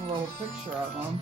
a little picture of them.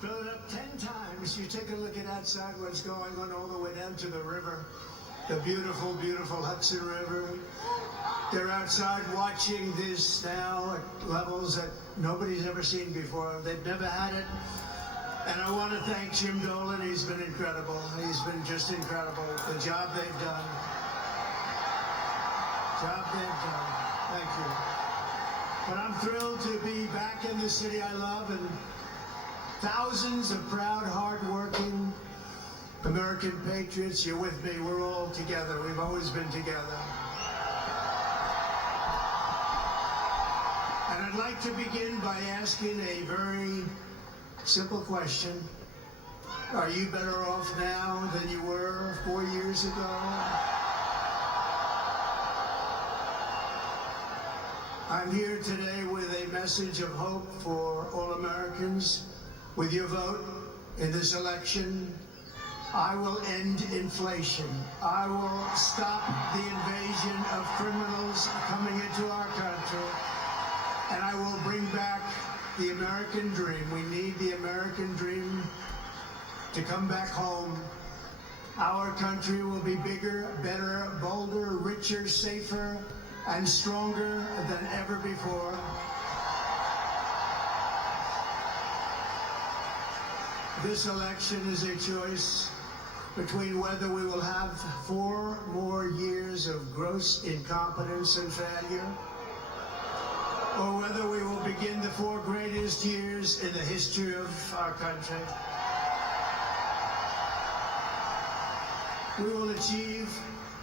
Fill it up 10 times. You take a look at outside what's going on all the way down to the river. The beautiful, beautiful Hudson River. They're outside watching this now at levels that nobody's ever seen before. They've never had it. And I want to thank Jim Dolan. He's been incredible. He's been just incredible. The job they've done. Thank you. But I'm thrilled to be back in the city I love, and thousands of proud, hard-working American patriots. You're with me. We're all together. We've always been together. And I'd like to begin by asking a very simple question. Are you better off now than you were 4 years ago? I'm here today with a message of hope for all Americans. With your vote in this election, I will end inflation. I will stop the invasion of criminals coming into our country. And I will bring back the American dream. We need the American dream to come back home. Our country will be bigger, better, bolder, richer, safer, and stronger than ever before. This election is a choice between whether we will have 4 more years of gross incompetence and failure, or whether we will begin the 4 greatest years in the history of our country. We will achieve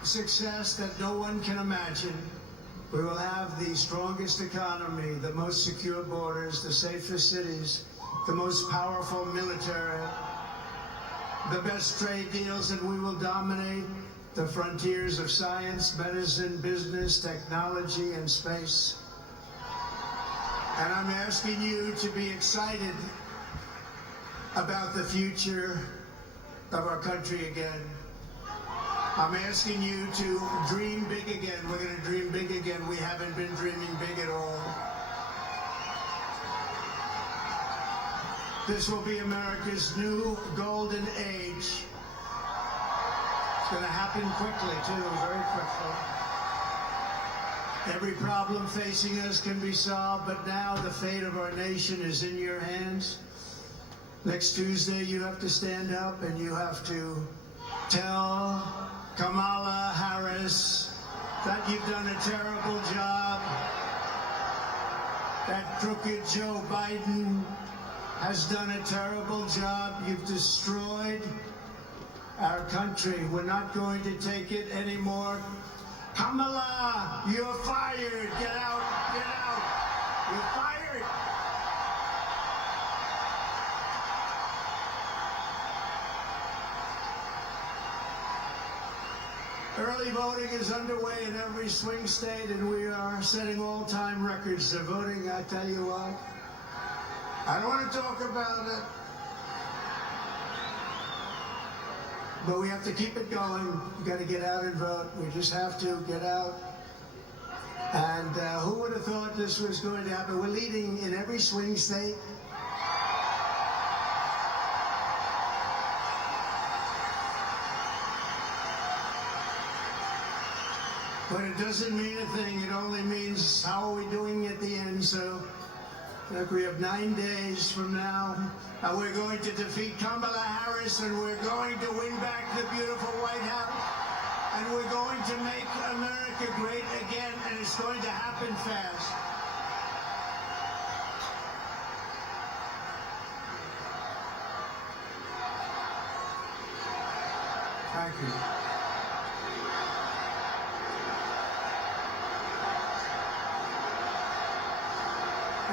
success that no one can imagine. We will have the strongest economy, the most secure borders, the safest cities, the most powerful military, the best trade deals, and we will dominate the frontiers of science, medicine, business, technology, and space. And I'm asking you to be excited about the future of our country again. I'm asking you to dream big again. We're going to dream big again. We haven't been dreaming big at all. This will be America's new golden age. It's going to happen quickly, too, very quickly. Every problem facing us can be solved, but now the fate of our nation is in your hands. Next Tuesday, you have to stand up and you have to tell Kamala Harris that you've done a terrible job, that crooked Joe Biden has done a terrible job. You've destroyed our country. We're not going to take it anymore. Kamala, you're fired. Get out, get out. You're fired. Early voting is underway in every swing state, and we are setting all-time records for voting. I tell you what, I don't want to talk about it, but we have to keep it going. We got to get out and vote. We just have to get out. And who would have thought this was going to happen? We're leading in every swing state. But it doesn't mean a thing. It only means how are we doing at the end. So look, we have 9 days from now, and we're going to defeat Kamala Harris, and we're going to win back the beautiful White House, and we're going to make America great again, and it's going to happen fast. Thank you.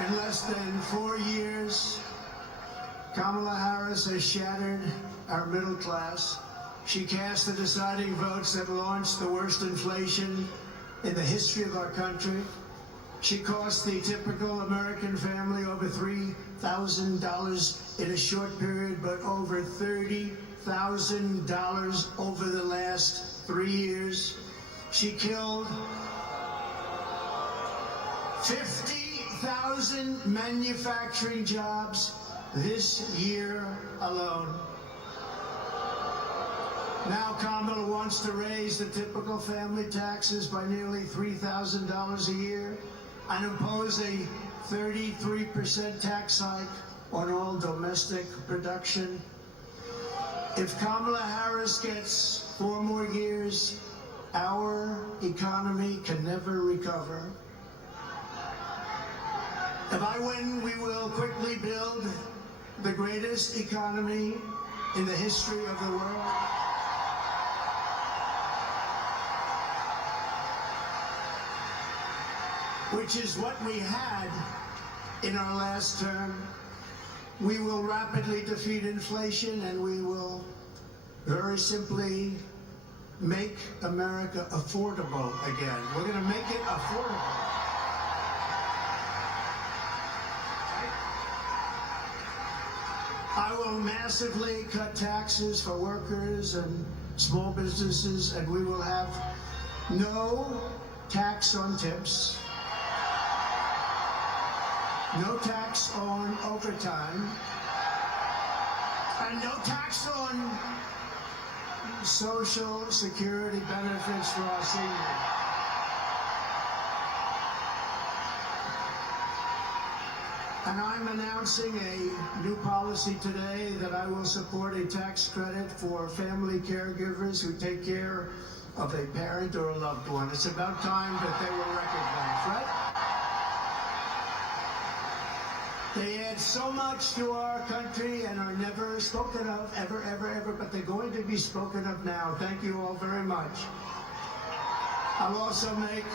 In less than 4 years, Kamala Harris has shattered our middle class. She cast the deciding votes that launched the worst inflation in the history of our country. She cost the typical American family over $3,000 in a short period, but over $30,000 over the last 3 years. She killed 50,000 manufacturing jobs this year alone. Now Kamala wants to raise the typical family taxes by nearly $3,000 a year and impose a 33% tax hike on all domestic production. If Kamala Harris gets 4 more years, our economy can never recover. If I win, we will quickly build the greatest economy in the history of the world. Which is what we had in our last term. We will rapidly defeat inflation, and we will very simply make America affordable again. We're going to make it affordable. I will massively cut taxes for workers and small businesses, and we will have no tax on tips, no tax on overtime, and no tax on Social Security benefits for our seniors. And I'm announcing a new policy today that I will support a tax credit for family caregivers who take care of a parent or a loved one. It's about time that they were recognized, right? They add so much to our country and are never spoken of, ever, but they're going to be spoken of now. Thank you all very much. I'll also make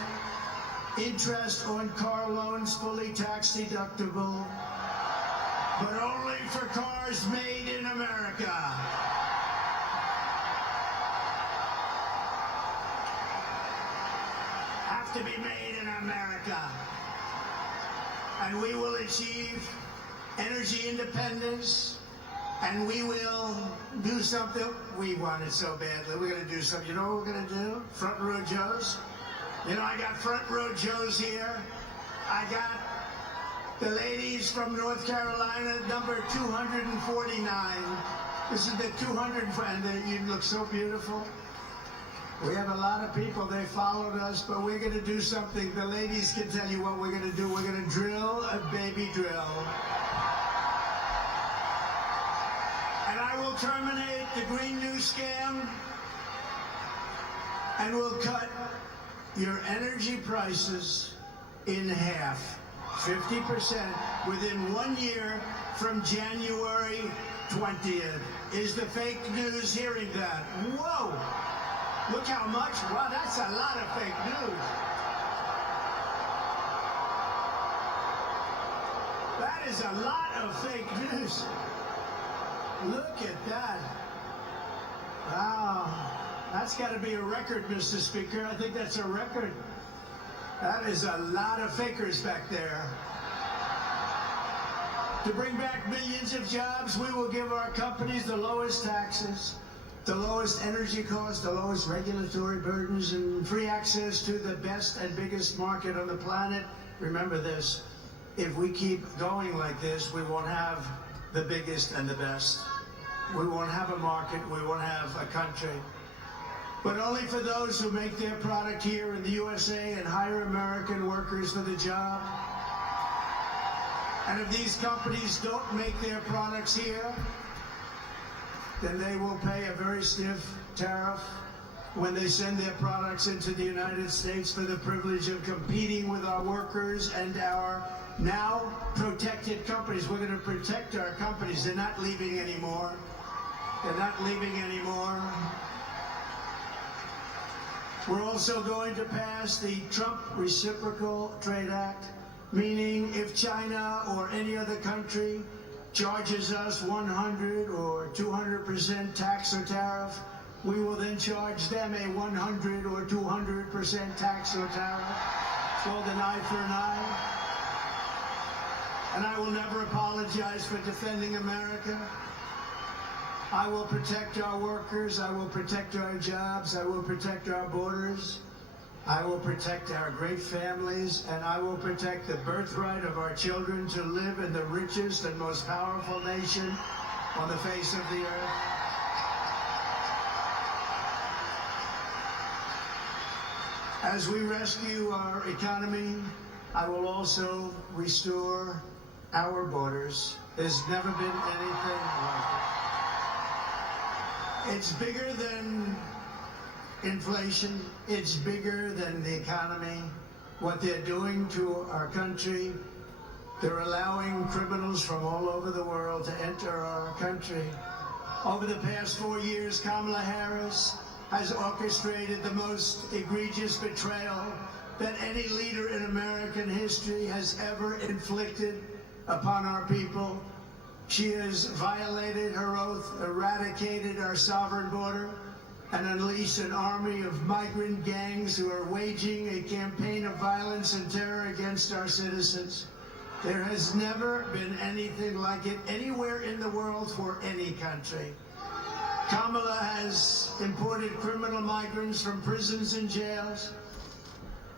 interest on car loans fully tax deductible, but only for cars made in America. Have to be made in America. And we will achieve energy independence, and we will do something. We want it so badly. We're going to do something. You know what we're going to do? Front row Joes. You know, I got front row Joes here. I got the ladies from North Carolina, number 249. This is the 200, and you look so beautiful. We have a lot of people, they followed us, but we're going to do something. The ladies can tell you what we're going to do. We're going to drill a baby drill. And I will terminate the Green New Scam, and we'll cut your energy prices in half, 50%, within 1 year from January 20th. Is the fake news hearing that? Whoa! Look how much. Wow, that's a lot of fake news. That is a lot of fake news. Look at that. Wow. That's got to be a record, Mr. Speaker. I think that's a record. That is a lot of fakers back there. To bring back millions of jobs, we will give our companies the lowest taxes, the lowest energy costs, the lowest regulatory burdens, and free access to the best and biggest market on the planet. Remember this, if we keep going like this, we won't have the biggest and the best. We won't have a market, we won't have a country. But only for those who make their product here in the USA and hire American workers for the job. And if these companies don't make their products here, then they will pay a very stiff tariff when they send their products into the United States for the privilege of competing with our workers and our now protected companies. We're going to protect our companies. They're not leaving anymore. They're not leaving anymore. We're also going to pass the Trump Reciprocal Trade Act, meaning if China or any other country charges us 100 or 200% tax or tariff, we will then charge them a 100 or 200% tax or tariff. It's called an eye for an eye. And I will never apologize for defending America. I will protect our workers, I will protect our jobs, I will protect our borders, I will protect our great families, and I will protect the birthright of our children to live in the richest and most powerful nation on the face of the earth. As we rescue our economy, I will also restore our borders. There's never been anything like it. It's bigger than inflation. It's bigger than the economy. What they're doing to our country, they're allowing criminals from all over the world to enter our country. Over the past 4 years, Kamala Harris has orchestrated the most egregious betrayal that any leader in American history has ever inflicted upon our people. She has violated her oath, eradicated our sovereign border, and unleashed an army of migrant gangs who are waging a campaign of violence and terror against our citizens. There has never been anything like it anywhere in the world for any country. Kamala has imported criminal migrants from prisons and jails,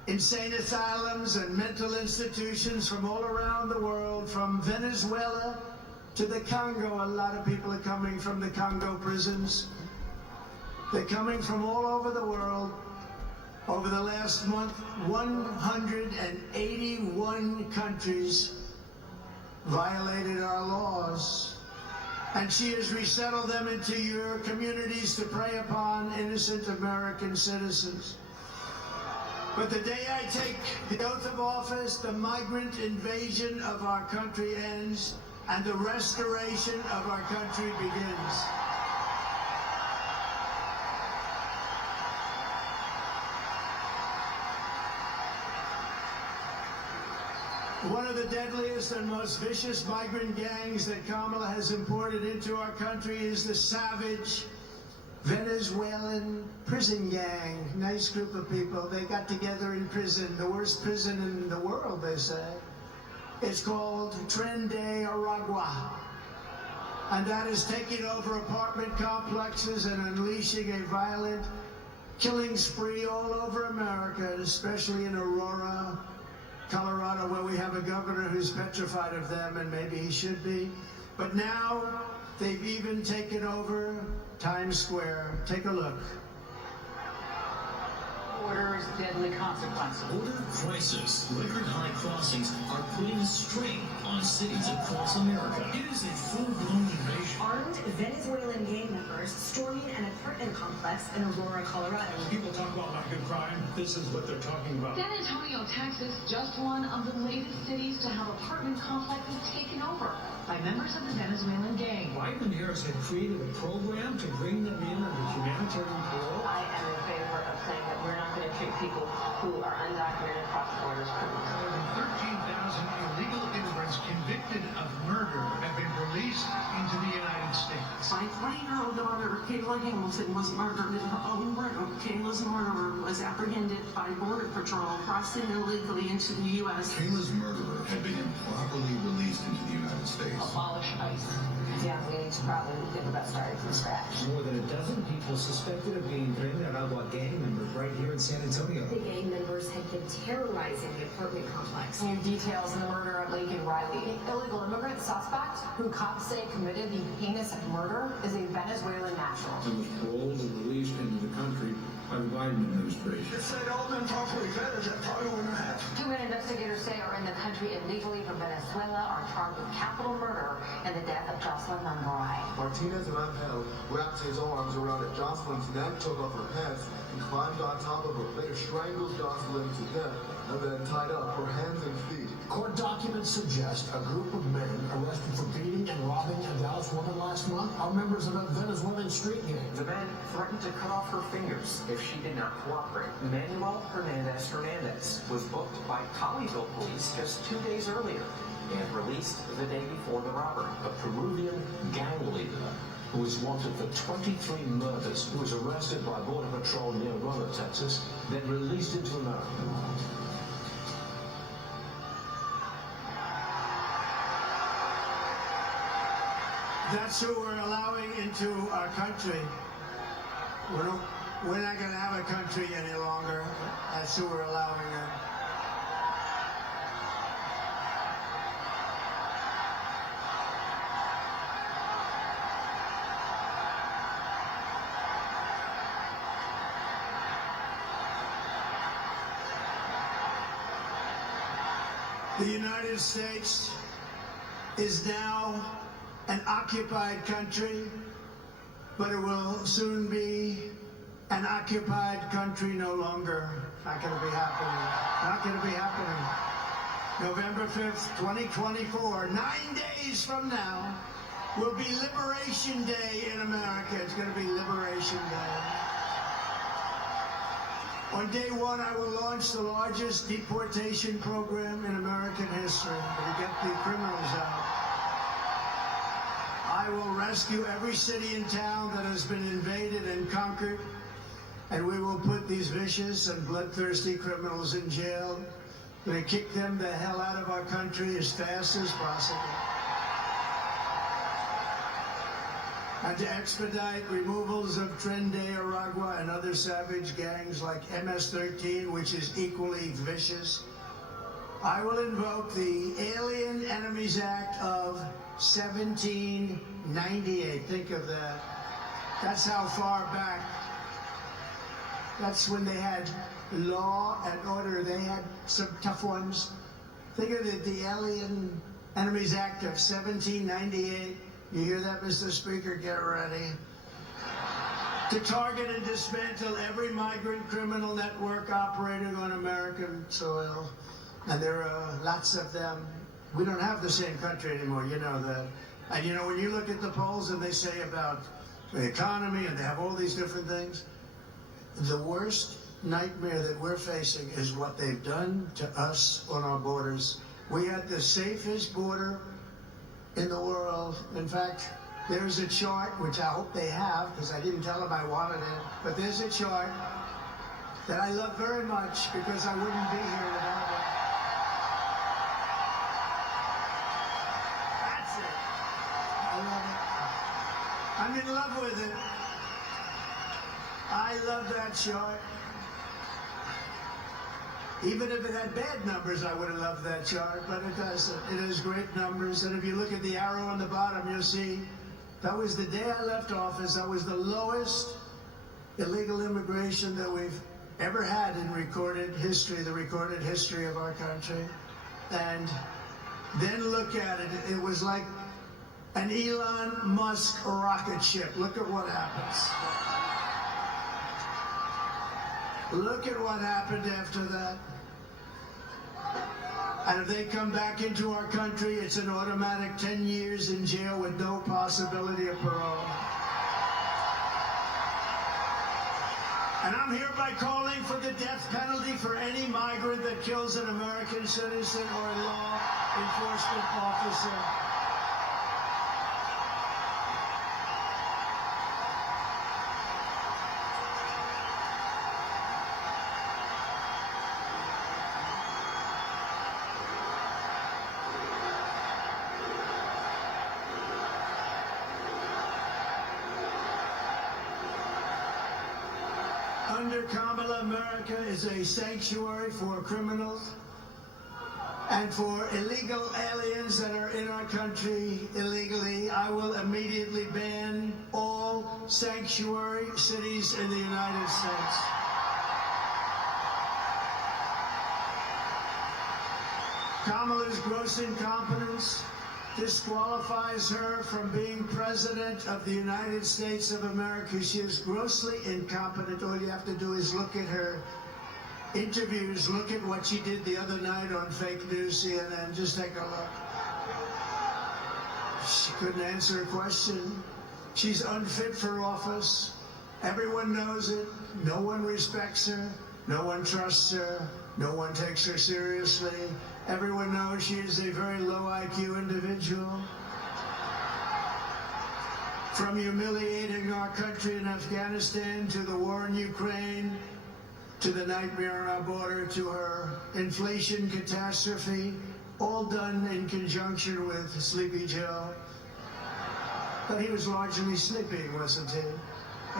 insane asylums and mental institutions from all around the world, from Venezuela to the Congo. A lot of people are coming from the Congo prisons. They're coming from all over the world. Over the last month, 181 countries violated our laws. And she has resettled them into your communities to prey upon innocent American citizens. But the day I take the oath of office, the migrant invasion of our country ends and the restoration of our country begins. One of the deadliest and most vicious migrant gangs that Kamala has imported into our country is the savage Venezuelan prison gang. Nice group of people. They got together in prison, the worst prison in the world, they say. It's called Tren de Aragua. And that is taking over apartment complexes and unleashing a violent killing spree all over America, especially in Aurora, Colorado, where we have a governor who's petrified of them, and maybe he should be. But now they've even taken over Times Square. Take a look. border's deadly consequences. Border crisis. Record high crossings are putting a strain on cities across America. It is a full-blown invasion. Armed Venezuelan gang members storming an apartment complex in Aurora, Colorado. People talk about not good crime. This is what they're talking about. San Antonio, Texas, just one of the latest cities to have apartment complexes taken over by members of the Venezuelan gang. Biden-Harris had created a program to bring them in under humanitarian parole. I am in favor of saying that we're not going to treat people who are undocumented cross-border as criminals. More than 13,000 illegal immigrants convicted of murder have been released into the United States. My 20-year-old daughter, Kayla Hamilton, was murdered in her own room. Kayla's murderer was apprehended by Border Patrol crossing illegally into the U.S. Kayla's murderer had been improperly released into the United States. Abolish ICE. Yeah, we need to probably think about starting from scratch. More than a dozen people suspected of being Trinidad gang members right here in San Antonio. The gang members had been terrorizing the apartment complex. New details in the murder of Lincoln Riley. The illegal immigrant suspect, who cops say committed the heinous murder, is a Venezuelan national. And was paroled and released into the country by the Biden administration. If they'd all been properly vetted, that probably wouldn't have happened. 2 men investigators say are in the country illegally from Venezuela are charged with capital murder and the death of Jocelyn Monroy. Martinez and Angel wrapped his arms around Jocelyn's neck, took off her pants, and climbed on top of her, later strangled Jocelyn to death, and then tied up her hands and feet. Court documents suggest a group of men arrested for beating and robbing a Dallas woman last month are members of a Venezuelan street gang. The men threatened to cut off her fingers if she did not cooperate. Manuel Hernandez was booked by Colleyville police just 2 days earlier and released the day before the robbery. A Peruvian gang leader who is wanted for 23 murders, who was arrested by Border Patrol near Rolla, Texas, then released into America. That's who we're allowing into our country. We're not going to have a country any longer. That's who we're allowing in. The United States is now an occupied country, but it will soon be an occupied country no longer. Not going to be happening. Not going to be happening. November 5th, 2024, 9 days from now, will be Liberation Day in America. It's going to be Liberation Day. On day one, I will launch the largest deportation program in American history to get the criminals out. I will rescue every city and town that has been invaded and conquered, and we will put these vicious and bloodthirsty criminals in jail. We're going to kick them the hell out of our country as fast as possible. And to expedite removals of Tren de Aragua and other savage gangs like MS-13, which is equally vicious, I will invoke the Alien Enemies Act of 1798. Think of that. That's how far back. That's when they had law and order. They had some tough ones. Think of the Alien Enemies Act of 1798. You hear that, Mr. Speaker? Get ready. To target and dismantle every migrant criminal network operating on American soil. And there are lots of them. We don't have the same country anymore, you know that. And you know, when you look at the polls and they say about the economy and they have all these different things, the worst nightmare that we're facing is what they've done to us on our borders. We had the safest border in the world. In fact, there's a chart, which I hope they have, because I didn't tell them I wanted it, but there's a chart that I love very much because I wouldn't be here without it. That's it. I love it. I'm in love with it. I love that chart. Even if it had bad numbers, I would have loved that chart, but it doesn't. It has great numbers, and if you look at the arrow on the bottom, you'll see that was the day I left office. That was the lowest illegal immigration that we've ever had in recorded history, the recorded history of our country. And then look at it. It was like an Elon Musk rocket ship. Look at what happens. Look at what happened after that. And if they come back into our country, it's an automatic 10 years in jail with no possibility of parole. And I'm hereby calling for the death penalty for any migrant that kills an American citizen or a law enforcement officer. Under Kamala, America is a sanctuary for criminals and for illegal aliens that are in our country illegally. I will immediately ban all sanctuary cities in the United States. Kamala's gross incompetence disqualifies her from being President of the United States of America. She is grossly incompetent. All you have to do is look at her interviews, look at what she did the other night on fake news CNN. Just take a look. She couldn't answer a question. She's unfit for office. Everyone knows it. No one respects her. No one trusts her. No one takes her seriously. Everyone knows she is a very low IQ individual. From humiliating our country in Afghanistan to the war in Ukraine, to the nightmare on our border, to her inflation catastrophe, all done in conjunction with Sleepy Joe. But he was largely sleeping, wasn't he?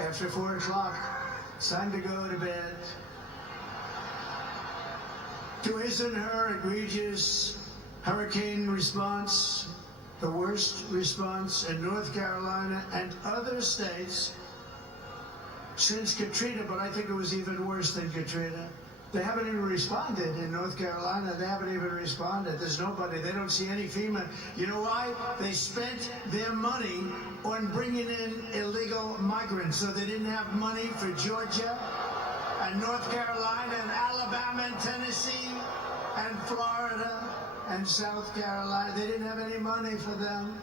After 4 o'clock, it's time to go to bed. To his and her egregious hurricane response, the worst response in North Carolina and other states since Katrina, but I think it was even worse than Katrina. They haven't even responded in North Carolina. They haven't even responded. There's nobody. They don't see any FEMA. You know why? They spent their money on bringing in illegal migrants, so they didn't have money for Georgia and North Carolina and Alabama and Tennessee and Florida and South Carolina. They didn't have any money for them.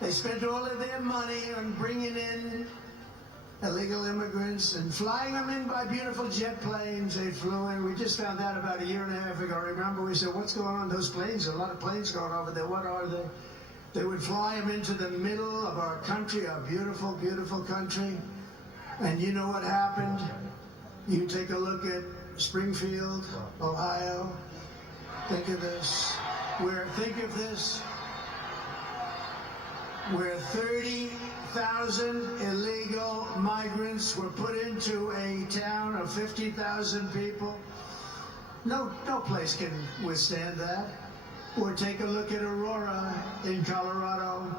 They spent all of their money on bringing in illegal immigrants and flying them in by beautiful jet planes. They flew in. We just found out about a year and a half ago. Remember, we said, what's going on? Those planes, a lot of planes going over there. What are they? They would fly them into the middle of our country, our beautiful, beautiful country. And you know what happened? You take a look at Springfield, Ohio. Think of this. Where 30,000 illegal migrants were put into a town of 50,000 people. No place can withstand that. Or take a look at Aurora in Colorado.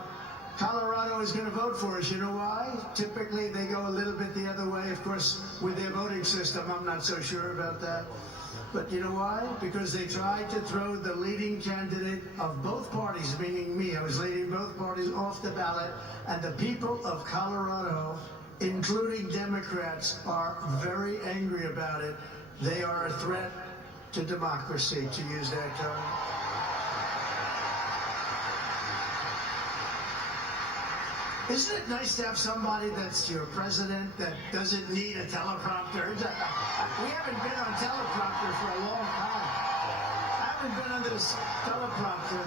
Colorado is going to vote for us. You know why? Typically, they go a little bit the other way. Of course, with their voting system, I'm not so sure about that. But you know why? Because they tried to throw the leading candidate of both parties, meaning me. I was leading both parties off the ballot. And the people of Colorado, including Democrats, are very angry about it. They are a threat to democracy, to use that term. Isn't it nice to have somebody that's your president that doesn't need a teleprompter? We haven't been on teleprompter for a long time. I haven't been on this teleprompter.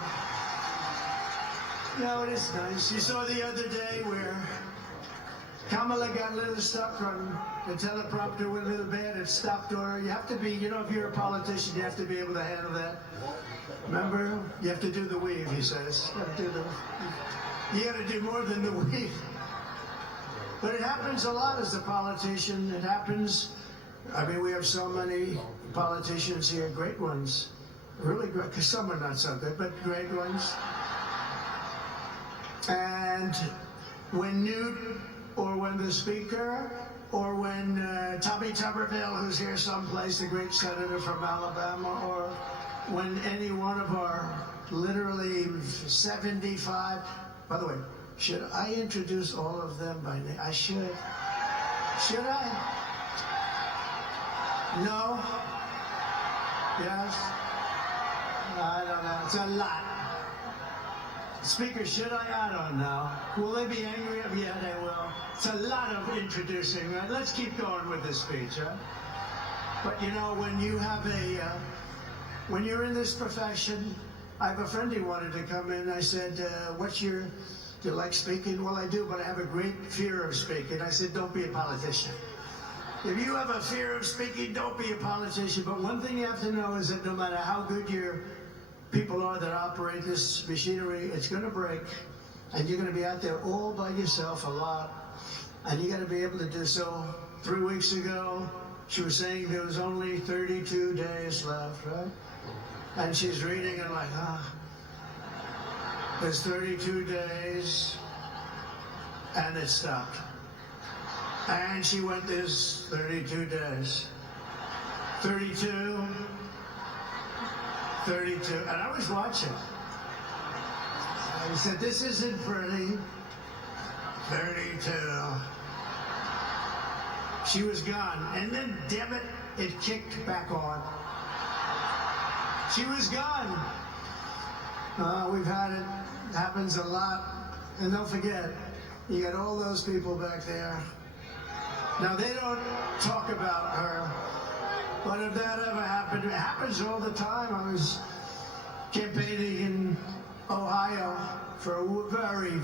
No, it is nice. You saw the other day where Kamala got a little stuck on the teleprompter, went a little bad, it stopped her. You have to be, you know, if you're a politician, you have to be able to handle that. Remember? You have to do the weave, he says. You have to do the... You got to do more than the weave. But it happens a lot as a politician. It happens. I mean, we have so many politicians here, great ones. Really great, because some are not so good, but great ones. And when Newt or when the Speaker or when Tommy Tuberville, who's here someplace, the great senator from Alabama, or when any one of our literally 75, by the way, should I introduce all of them by name? I should. Should I? No? Yes? I don't know. It's a lot. Speaker, should I don't know. Will they be angry? Yeah, they will. It's a lot of introducing, right? Let's keep going with this speech, huh? But you know, when you have when you're in this profession, I have a friend who wanted to come in. I said, do you like speaking? Well, I do, but I have a great fear of speaking. I said, don't be a politician. If you have a fear of speaking, don't be a politician. But one thing you have to know is that no matter how good your people are that operate this machinery, it's going to break. And you're going to be out there all by yourself a lot. And you got to be able to do so. 3 weeks ago, she was saying there was only 32 days left, right? And she's reading and like, there's 32 days, and it stopped. And she went, there's 32 days. 32, 32, and I was watching. I said, this isn't pretty. 32. She was gone, and then, damn it, it kicked back on. She was gone. We've had it. Happens a lot. And don't forget, you got all those people back there. Now, they don't talk about her, but if that ever happened, it happens all the time. I was campaigning in Ohio for a very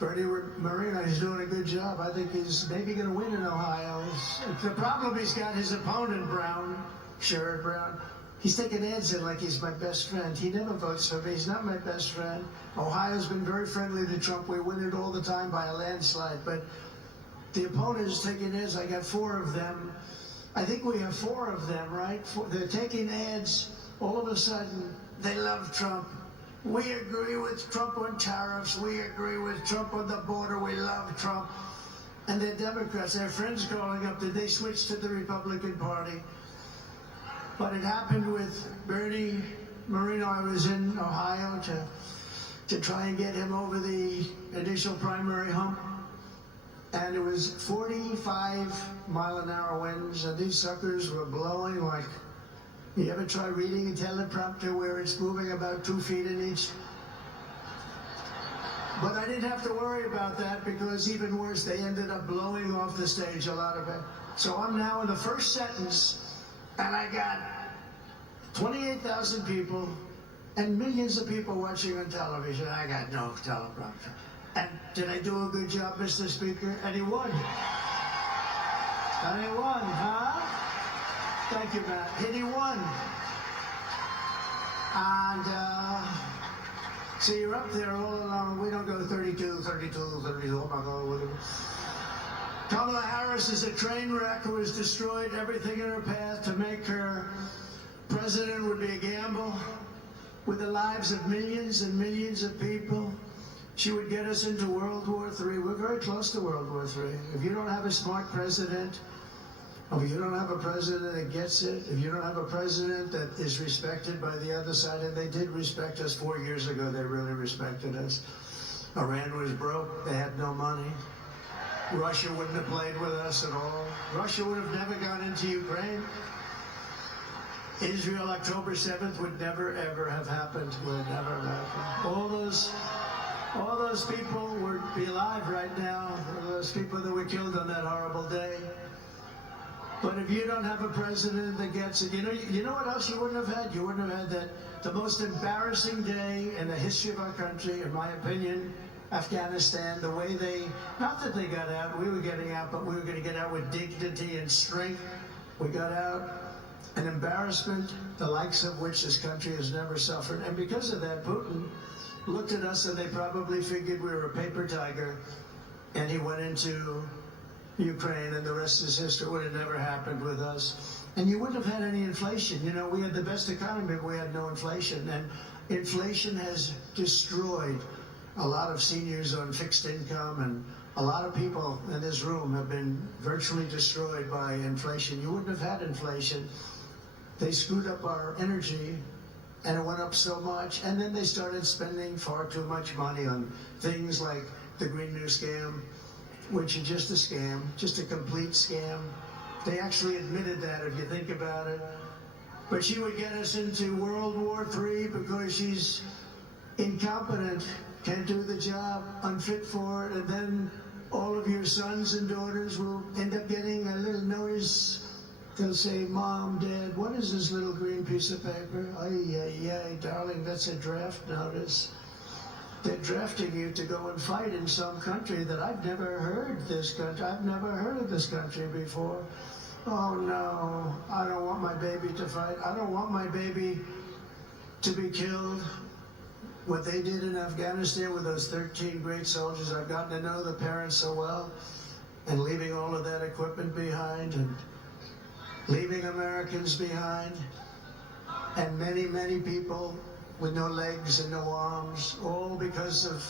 Bernie Moreno. He's doing a good job. I think he's maybe going to win in Ohio. The problem he's got, his opponent, Brown, Sherrod Brown, he's taking ads in like he's my best friend. He never votes for me. He's not my best friend. Ohio's been very friendly to Trump. We win it all the time by a landslide. But the opponent is taking ads. I got 4 of them. I think we have 4 of them, right? They're taking ads. All of a sudden, they love Trump. We agree with Trump on tariffs. We agree with Trump on the border. We love Trump. And they're Democrats. Their friends calling up. Did they switch to the Republican Party? But it happened with Bernie Moreno. I was in Ohio to try and get him over the initial primary hump. And it was 45-mile-an-hour winds, and these suckers were blowing like, you ever try reading a teleprompter where it's moving about 2 feet in each? But I didn't have to worry about that because even worse, they ended up blowing off the stage, a lot of it. So I'm now in the first sentence, and I got 28,000 people and millions of people watching on television. I got no teleprompter. And did I do a good job, Mr. Speaker? And he won. And he won, huh? Thank you, Matt. And he won. And so you're up there all alone. We don't go 32, 32, 32. Oh my God, whatever. Kamala Harris is a train wreck who has destroyed everything in her path. To make her president would be a gamble with the lives of millions and millions of people. She would get us into World War III. We're very close to World War III. If you don't have a smart president, if you don't have a president that gets it, if you don't have a president that is respected by the other side, and they did respect us 4 years ago, they really respected us. Iran was broke. They had no money. Russia wouldn't have played with us at all. Russia would have never gone into Ukraine. Israel, October 7th would never, ever have happened. Would never have happened. All those people would be alive right now. Those people that were killed on that horrible day. But if you don't have a president that gets it, you know what else you wouldn't have had? You wouldn't have had the most embarrassing day in the history of our country, in my opinion, Afghanistan, the way not that they got out, we were getting out, but we were going to get out with dignity and strength. We got out, an embarrassment, the likes of which this country has never suffered. And because of that, Putin looked at us and they probably figured we were a paper tiger, and he went into Ukraine, and the rest is history. It would have never happened with us. And you wouldn't have had any inflation. We had the best economy, but we had no inflation. And inflation has destroyed a lot of seniors on fixed income and A lot of people in this room have been virtually destroyed by inflation. You wouldn't have had inflation. They screwed up our energy, and it went up so much, and then they started spending far too much money on things like the Green New Scam, which is just a scam, just a complete scam. They actually admitted that, if you think about it. But she would get us into World War III because she's incompetent, can't do the job, unfit for it, and then all of your sons and daughters will end up getting a little notice. They'll say, Mom, Dad, what is this little green piece of paper? Ay, darling, that's a draft notice. They're drafting you to go and fight in some country that I've never heard this country. I've never heard of this country before. Oh no, I don't want my baby to fight. I don't want my baby to be killed. What they did in Afghanistan with those 13 great soldiers, I've gotten to know the parents so well, and leaving all of that equipment behind, and leaving Americans behind, and many, many people with no legs and no arms, all because of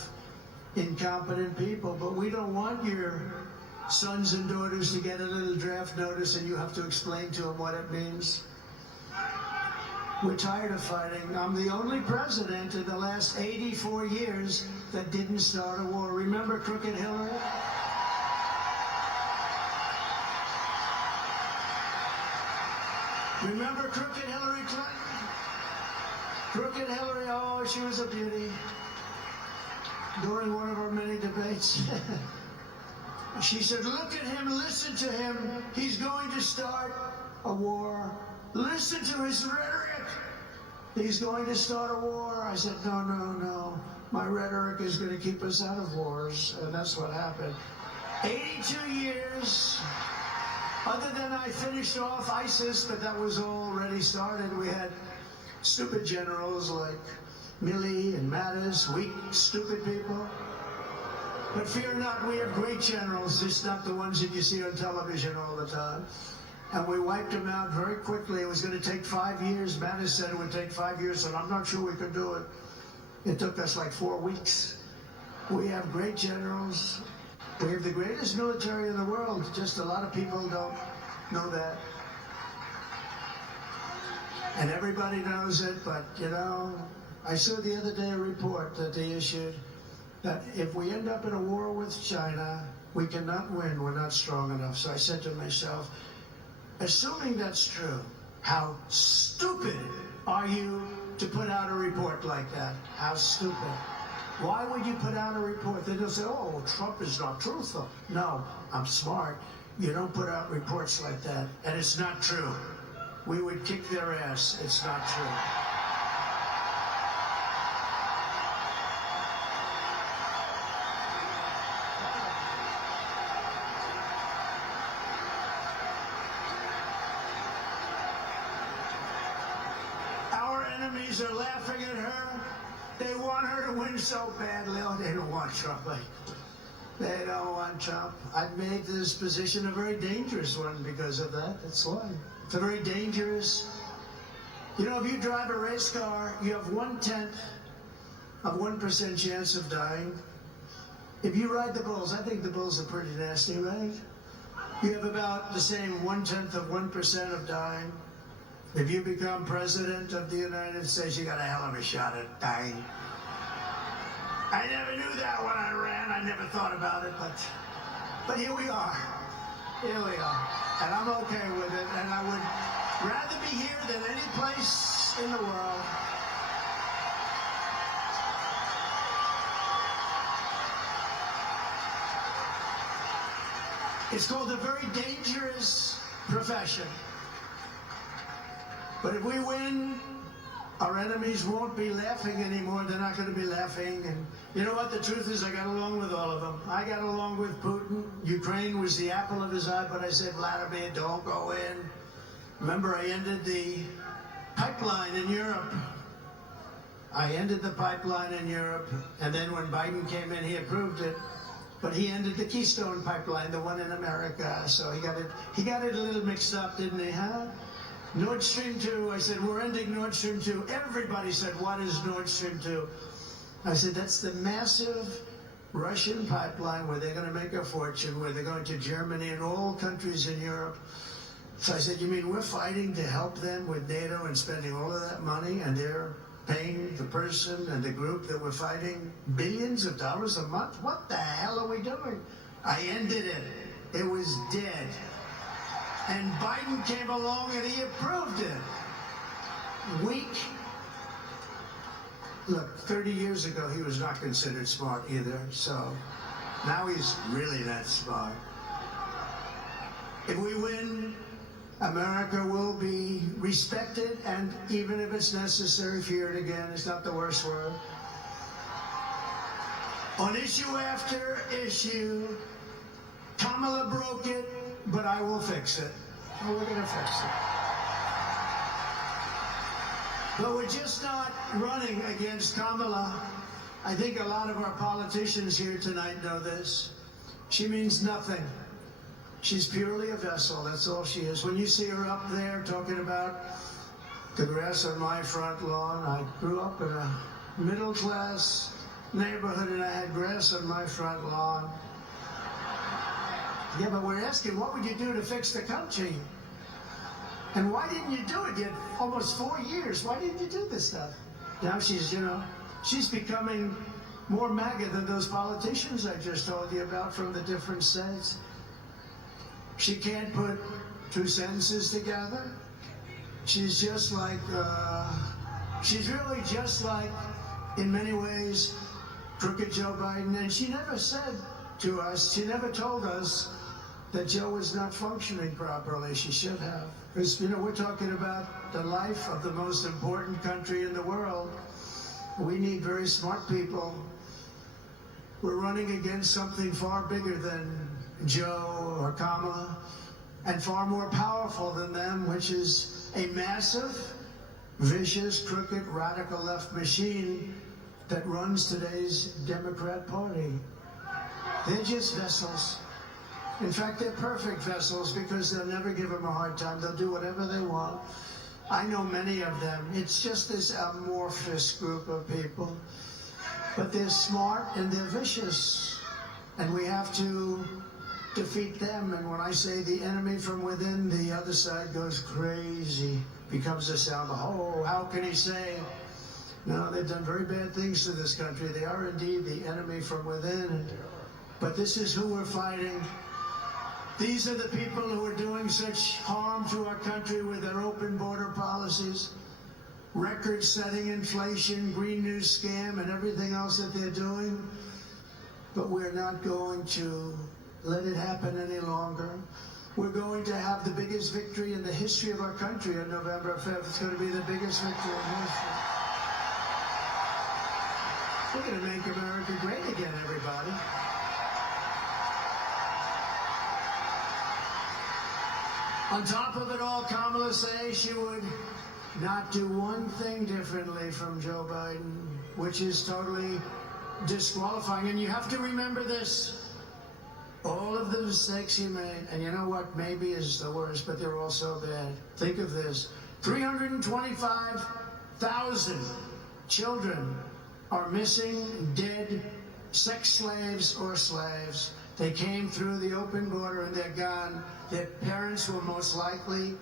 incompetent people. But we don't want your sons and daughters to get a little draft notice and you have to explain to them what it means. We're tired of fighting. I'm the only president in the last 84 years that didn't start a war. Remember Crooked Hillary? Remember Crooked Hillary Clinton? Crooked Hillary, oh, she was a beauty. During one of our many debates, she said, look at him, listen to him. He's going to start a war. Listen to his rhetoric. He's going to start a war. I said, no. My rhetoric is going to keep us out of wars. And that's what happened. 82 years. Other than I finished off ISIS, but that was already started. We had stupid generals like Milley and Mattis, weak, stupid people. But fear not, we have great generals, just not the ones that you see on television all the time. And we wiped them out very quickly. It was going to take 5 years. Mattis said it would take 5 years, and I'm not sure we could do it. It took us like 4 weeks. We have great generals. We have the greatest military in the world. Just a lot of people don't know that. And everybody knows it, but, you know, I saw the other day a report that they issued that if we end up in a war with China, we cannot win. We're not strong enough. So I said to myself, assuming that's true, how stupid are you to put out a report like that? How stupid. Why would you put out a report? They don't say, oh, well, Trump is not truthful. No, I'm smart. You don't put out reports like that. And it's not true. We would kick their ass. It's not true. Our enemies are laughing at her. They want her to win so badly. Oh, they don't want Trump. They don't want Trump. I've made this position a very dangerous one because of that. That's why. It's a very dangerous. You know, if you drive a race car, you have 1/10 of 1% chance of dying. If you ride the bulls, I think the bulls are pretty nasty, right? You have about the same 1/10 of 1% of dying. If you become president of the United States, you got a hell of a shot at dying. I never knew that when I ran. I never thought about it, but here we are. Here we are. And I'm okay with it. And I would rather be here than any place in the world. It's called a very dangerous profession. But if we win, our enemies won't be laughing anymore. They're not going to be laughing. And you know what? The truth is I got along with all of them. I got along with Putin. Ukraine was the apple of his eye, but I said, Vladimir, don't go in. Remember, I ended the pipeline in Europe. I ended the pipeline in Europe. And then when Biden came in, he approved it. But he ended the Keystone pipeline, the one in America. So he got it a little mixed up, didn't he, huh? Nord Stream 2, I said, we're ending Nord Stream 2. Everybody said, what is Nord Stream 2? I said, that's the massive Russian pipeline where they're going to make a fortune, where they're going to Germany and all countries in Europe. So I said, you mean we're fighting to help them with NATO and spending all of that money, and they're paying the person and the group that we're fighting billions of dollars a month? What the hell are we doing? I ended it. It was dead. And Biden came along and he approved it. Weak. Look, 30 years ago, he was not considered smart either, so now he's really that smart. If we win, America will be respected, and even if it's necessary, feared again. It's not the worst word. On issue after issue, Kamala broke it, but I will fix it. Oh, we're going to fix it. But we're just not running against Kamala. I think a lot of our politicians here tonight know this. She means nothing. She's purely a vessel, that's all she is. When you see her up there talking about the grass on my front lawn, I grew up in a middle-class neighborhood and I had grass on my front lawn. Yeah, but we're asking, what would you do to fix the country? And why didn't you do it? You had almost 4 years. Why didn't you do this stuff? Now she's, she's becoming more MAGA than those politicians I just told you about from the different states. She can't put two sentences together. She's just like, she's really just like, in many ways, crooked Joe Biden. And she never said to us, she never told us that Joe was not functioning properly. She should have. Because, we're talking about the life of the most important country in the world. We need very smart people. We're running against something far bigger than Joe or Kamala, and far more powerful than them, which is a massive, vicious, crooked, radical left machine that runs today's Democrat Party. They're just vessels. In fact, they're perfect vessels because they'll never give them a hard time. They'll do whatever they want. I know many of them. It's just this amorphous group of people. But they're smart and they're vicious. And we have to defeat them. And when I say the enemy from within, the other side goes crazy, becomes a sound. Oh, how can he say? No, they've done very bad things to this country. They are indeed the enemy from within. But this is who we're fighting. These are the people who are doing such harm to our country with their open border policies, record-setting inflation, Green New Scam, and everything else that they're doing. But we're not going to let it happen any longer. We're going to have the biggest victory in the history of our country on November 5th. It's going to be the biggest victory in history. We're going to make America great again, everybody. On top of it all, Kamala says she would not do one thing differently from Joe Biden, which is totally disqualifying. And you have to remember this. All of the mistakes he made, and you know what maybe is the worst, but they're all so bad. Think of this. 325,000 children are missing, dead, sex slaves or slaves. They came through the open border and they're gone. Their parents will most likely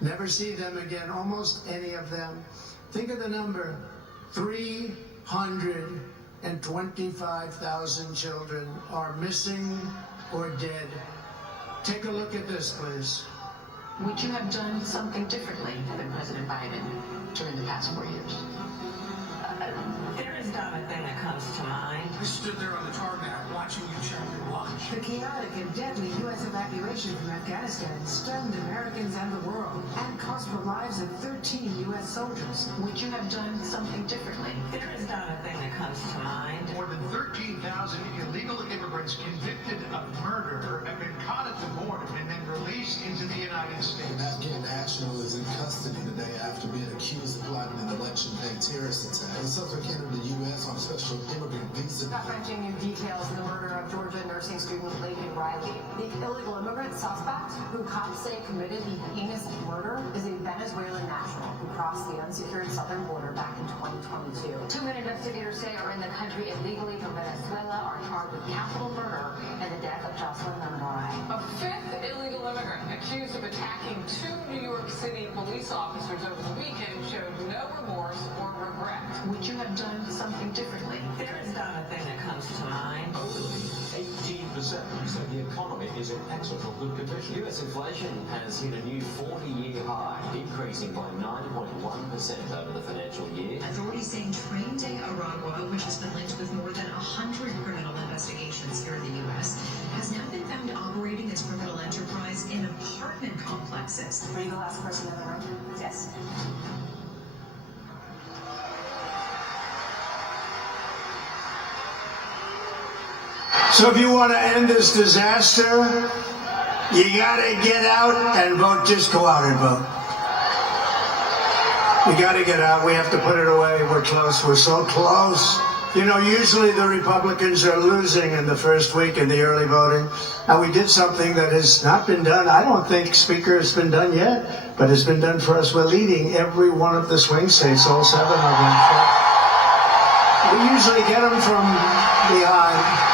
never see them again, almost any of them. Think of the number, 325,000 children are missing or dead. Take a look at this, please. Would you have done something differently than President Biden during the past 4 years? There is not a thing that comes to mind. I stood there on the tarmac watching you check your watch. The chaotic and deadly U.S. evacuation from Afghanistan stunned Americans and the world and cost the lives of 13 U.S. soldiers. Would you have done something differently? There is not a thing that comes to mind. More than 13,000 illegal immigrants convicted of murder have been caught at the border and then released into the United States. An Afghan national is in custody today after being accused of plotting an election-day terrorist attack. The subject came to the U.S. on a special immigrant visa. Gut-wrenching new details in the murder of Georgia nursing student Laken Riley. The illegal immigrant suspect, who cops say committed the heinous murder, is a Venezuelan national who crossed the unsecured southern border back in 2022. 2 men investigators say are in the country illegally from Venezuela are charged with capital murder and the death of Jocelyn Lemonore. A fifth illegal immigrant accused of attacking 2 New York City police officers over the weekend showed no remorse or regret. Would you have done something differently? There is not a thing that comes to mind. 18% said the economy is in excellent good condition. U.S. inflation has hit a new 40-year high, increasing by 9.1% over the financial year. Authorities saying Train Day Aragua, which has been linked with more than 100 criminal investigations here in the U.S., has now been found operating its criminal enterprise in apartment complexes. Are you the last person in the room? Yes. So if you want to end this disaster, you got to get out and vote. Just go out and vote. You got to get out. We have to put it away. We're close. We're so close. You know, usually the Republicans are losing in the first week in the early voting. And we did something that has not been done. I don't think, Speaker, it's been done yet, but it's been done for us. We're leading every one of the swing states, all 7 of them. We usually get them from behind.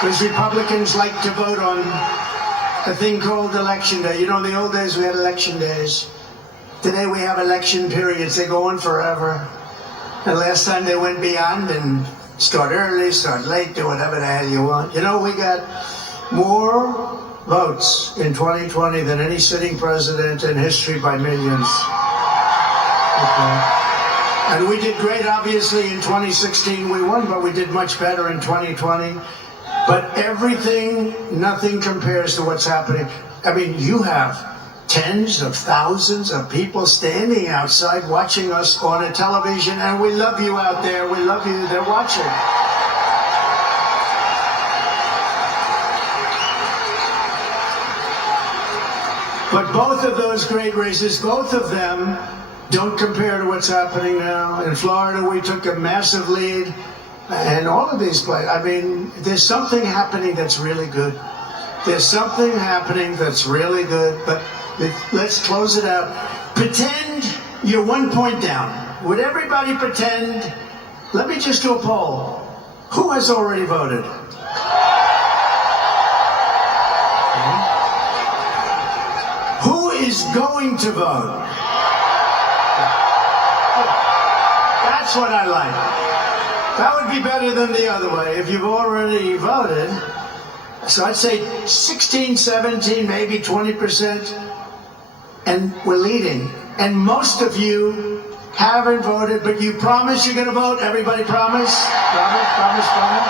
Because Republicans like to vote on a thing called Election Day. You know, in the old days we had election days. Today we have election periods. They go on forever. And last time they went beyond and start early, start late, do whatever the hell you want. You know, we got more votes in 2020 than any sitting president in history by millions. Okay. And we did great, obviously, in 2016 we won, but we did much better in 2020. But everything, nothing compares to what's happening. I mean, you have tens of thousands of people standing outside watching us on a television, and we love you out there. We love you. They're watching. But both of those great races, both of them, don't compare to what's happening now. In Florida, we took a massive lead. And all of these places, I mean, there's something happening that's really good. There's something happening that's really good, but let's close it out. Pretend you're 1 point down. Would everybody pretend? Let me just do a poll. Who has already voted? Who is going to vote? That's what I like. That would be better than the other way, if you've already voted. So I'd say 16, 17, maybe 20%, and we're leading. And most of you haven't voted, but you promise you're going to vote? Everybody promise? Promise, promise, promise?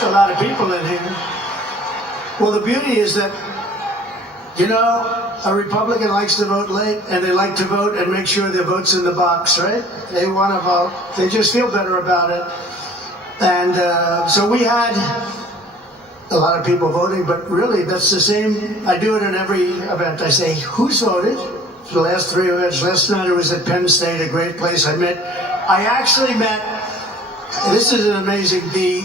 There's a lot of people in here. Well, the beauty is that, you know, a Republican likes to vote late, and they like to vote and make sure their vote's in the box, right? They want to vote. They just feel better about it. And so we had a lot of people voting, but really that's the same. I do it in every event. I say, who's voted? For the last 3 events. Last night I was at Penn State, a great place. I actually met, this is an amazing, the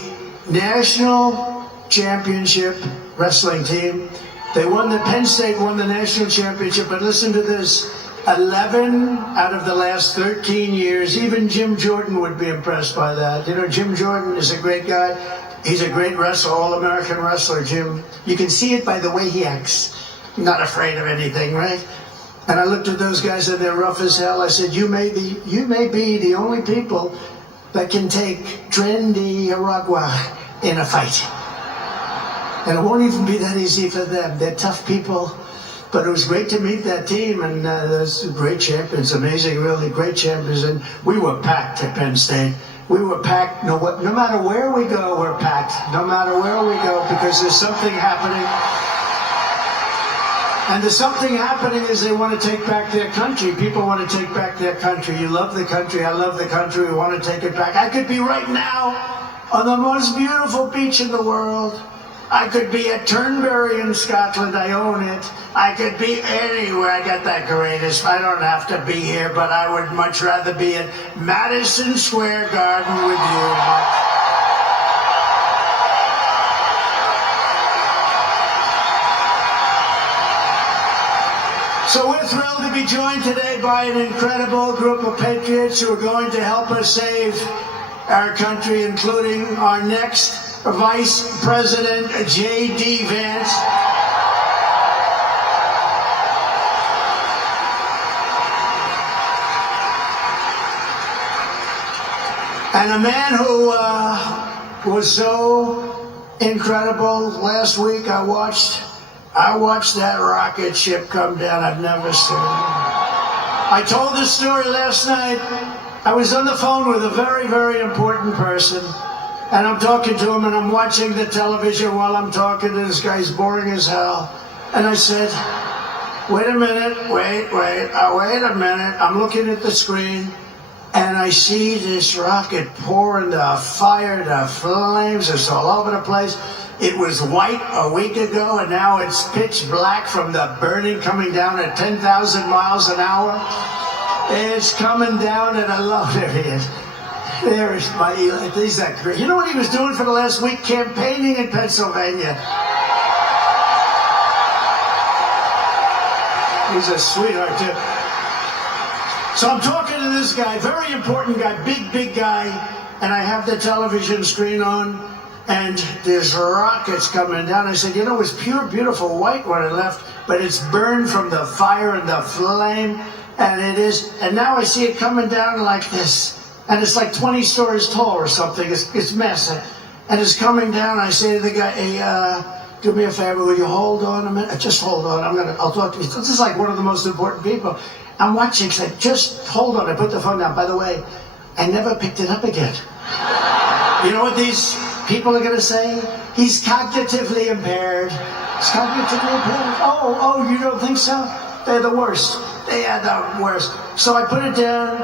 national championship wrestling team. They won Penn State won the national championship, but listen to this, 11 out of the last 13 years, even Jim Jordan would be impressed by that. You know, Jim Jordan is a great guy. He's a great wrestler, all-American wrestler, Jim. You can see it by the way he acts. Not afraid of anything, right? And I looked at those guys and they're rough as hell. I said, you may be the only people that can take Tren de Aragua in a fight. And it won't even be that easy for them. They're tough people. But it was great to meet that team, and those great champions, amazing, really great champions. And we were packed at Penn State. We were packed. No matter where we go, we're packed. No matter where we go, because there's something happening. And the something happening is they want to take back their country. People want to take back their country. You love the country. I love the country. We want to take it back. I could be right now on the most beautiful beach in the world. I could be at Turnberry in Scotland. I own it. I could be anywhere. I got that greatest. I don't have to be here, but I would much rather be at Madison Square Garden with you. So we're thrilled to be joined today by an incredible group of patriots who are going to help us save our country, including our next Vice President, J.D. Vance. And a man who was so incredible. Last week I watched that rocket ship come down. I've never seen it. I told this story last night. I was on the phone with a very, very important person, and I'm talking to him, and I'm watching the television while I'm talking to this guy. He's boring as hell. And I said, wait a minute, wait a minute. I'm looking at the screen, and I see this rocket pouring the fire, the flames. It's all over the place. It was white a week ago, and now it's pitch black from the burning coming down at 10,000 miles an hour. It's coming down, and I love, there he is. There is my Eli. He's that great. You know what he was doing for the last week? Campaigning in Pennsylvania. He's a sweetheart, too. So I'm talking to this guy, very important guy, big guy, and I have the television screen on, and there's rockets coming down. I said, you know, it was pure, beautiful white when I left, but it's burned from the fire and the flame, and it is, and now I see it coming down like this, and it's like 20 stories tall or something. It's massive, and it's coming down. I say to the guy, hey, do me a favor, will you hold on a minute? Just hold on, I'll talk to you. This is like one of the most important people. I'm watching, so just hold on. I put the phone down. By the way, I never picked it up again. You know what these people are going to say? He's cognitively impaired. He's cognitively impaired. Oh, you don't think so? They're the worst. They are the worst. So I put it down,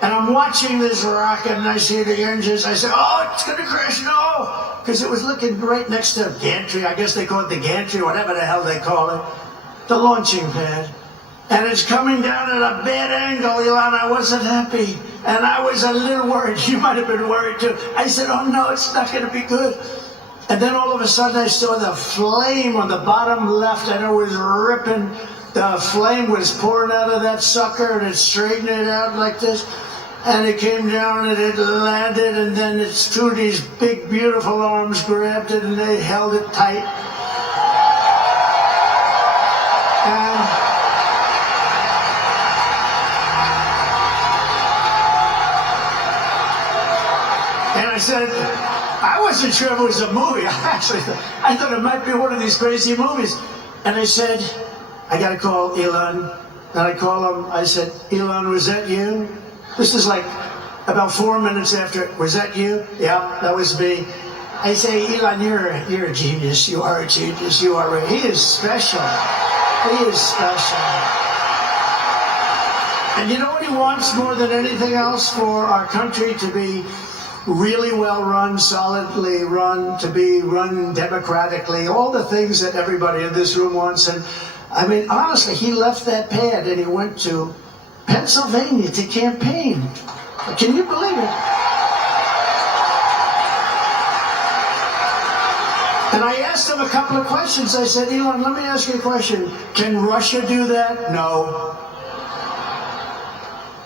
and I'm watching this rocket, and I see the engines. I say, oh, it's going to crash. No! Because it was looking right next to gantry. I guess they call it the gantry, whatever the hell they call it. The launching pad. And it's coming down at a bad angle, Elon. I wasn't happy. And I was a little worried. You might have been worried too. I said, oh no, it's not going to be good. And then all of a sudden I saw the flame on the bottom left, and it was ripping. The flame was pouring out of that sucker, and it straightened it out like this. And it came down, and it landed, and then it's two of these big, beautiful arms grabbed it, and they held it tight. And I said, I wasn't sure if it was a movie. I thought it might be one of these crazy movies. And I said, I got to call Elon. And I call him. I said, Elon, was that you? This is like about 4 minutes after. Was that you? Yeah, that was me. I say, Elon, you're a genius. You are a genius. You are. He is special. He is special. And you know what he wants more than anything else? For our country to be really well run, solidly run, to be run democratically, all the things that everybody in this room wants. And I mean, honestly, he left that pad and he went to Pennsylvania to campaign. Can you believe it? And I asked him a couple of questions. I said, Elon, let me ask you a question. Can Russia do that? No.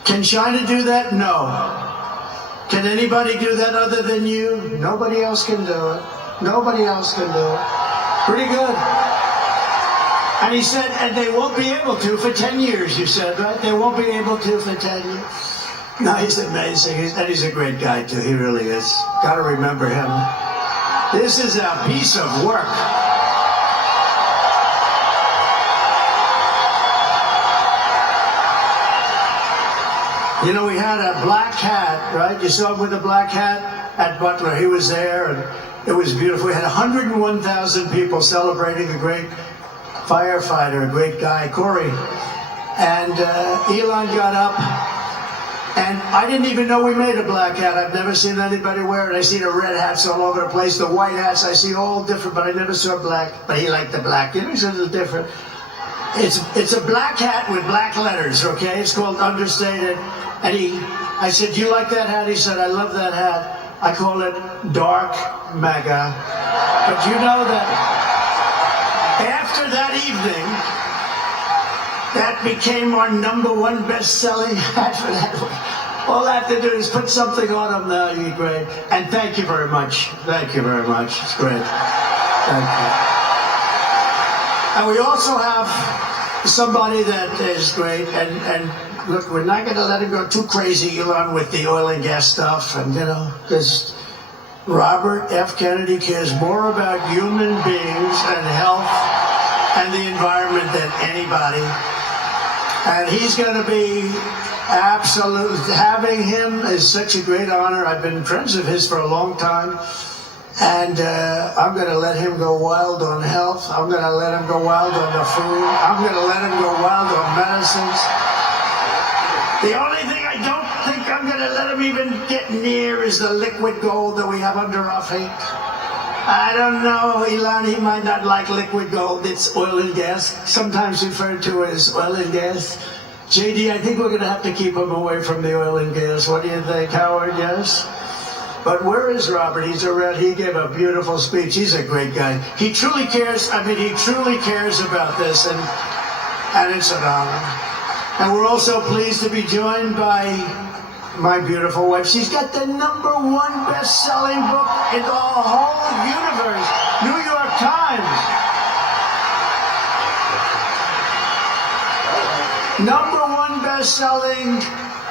Can China do that? No. Can anybody do that other than you? Nobody else can do it. Nobody else can do it. Pretty good. And he said, and they won't be able to for 10 years, you said, right? They won't be able to for 10 years. No, he's amazing. And he's a great guy, too. He really is. Got to remember him. This is a piece of work. You know, we had a black hat, right? You saw him with a black hat at Butler. He was there, and it was beautiful. We had 101,000 people celebrating a great firefighter, a great guy, Corey. And Elon got up, and I didn't even know we made a black hat. I've never seen anybody wear it. I see the red hats all over the place, the white hats. I see all different, but I never saw black. But he liked the black. You know, he said it was different. It's a black hat with black letters, okay? It's called Understated. And I said, do you like that hat? He said, I love that hat. I call it Dark MAGA. But you know that after that evening, That became our #1 best-selling ad for that week. All I have to do is put something on them now. You're great. And thank you very much. Thank you very much. It's great. Thank you. And we also have somebody that is great. And look, we're not going to let him go too crazy, Elon, with the oil and gas stuff. And, you know, because Robert F. Kennedy cares more about human beings and health and the environment than anybody. And he's going to be absolutely, having him is such a great honor. I've been friends of his for a long time. And I'm going to let him go wild on health. I'm going to let him go wild on the food. I'm going to let him go wild on medicines. The only thing I don't think I'm going to let him even get near is the liquid gold that we have under our feet. I don't know, Elon, he might not like liquid gold. It's oil and gas, sometimes referred to as oil and gas. JD, I think we're going to have to keep him away from the oil and gas. What do you think, Howard? Yes? But where is Robert? He's around. He gave a beautiful speech. He's a great guy. He truly cares. I mean, he truly cares about this, and it's an honor. And we're also pleased to be joined by my beautiful wife. She's got the #1 best-selling book in the whole universe, New York Times. #1 best-selling.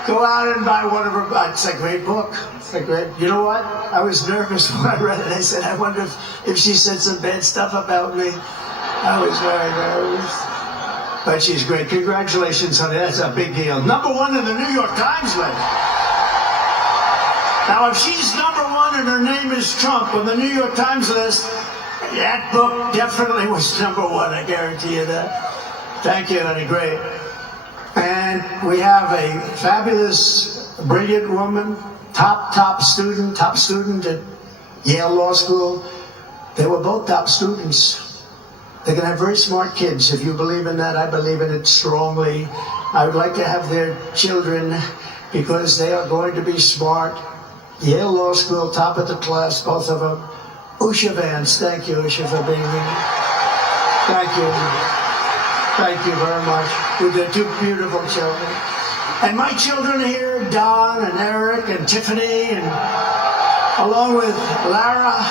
Go out and buy one of her books. It's a great book. It's a great. You know what? I was nervous when I read it. I said, I wonder if she said some bad stuff about me. I was very nervous. But she's great. Congratulations, honey. That's a big deal. #1 in the New York Times list. Now, if she's #1 and her name is Trump on the New York Times list, that book definitely was #1. I guarantee you that. Thank you, honey. Great. And we have a fabulous, brilliant woman, top student at Yale Law School. They were both top students. They're going to have very smart kids. If you believe in that, I believe in it strongly. I would like to have their children because they are going to be smart. Yale Law School, top of the class, both of them. Usha Vance, thank you, Usha, for being here. Thank you. Thank you very much. With their 2 beautiful children. And my children here, Don and Eric and Tiffany, and along with Lara,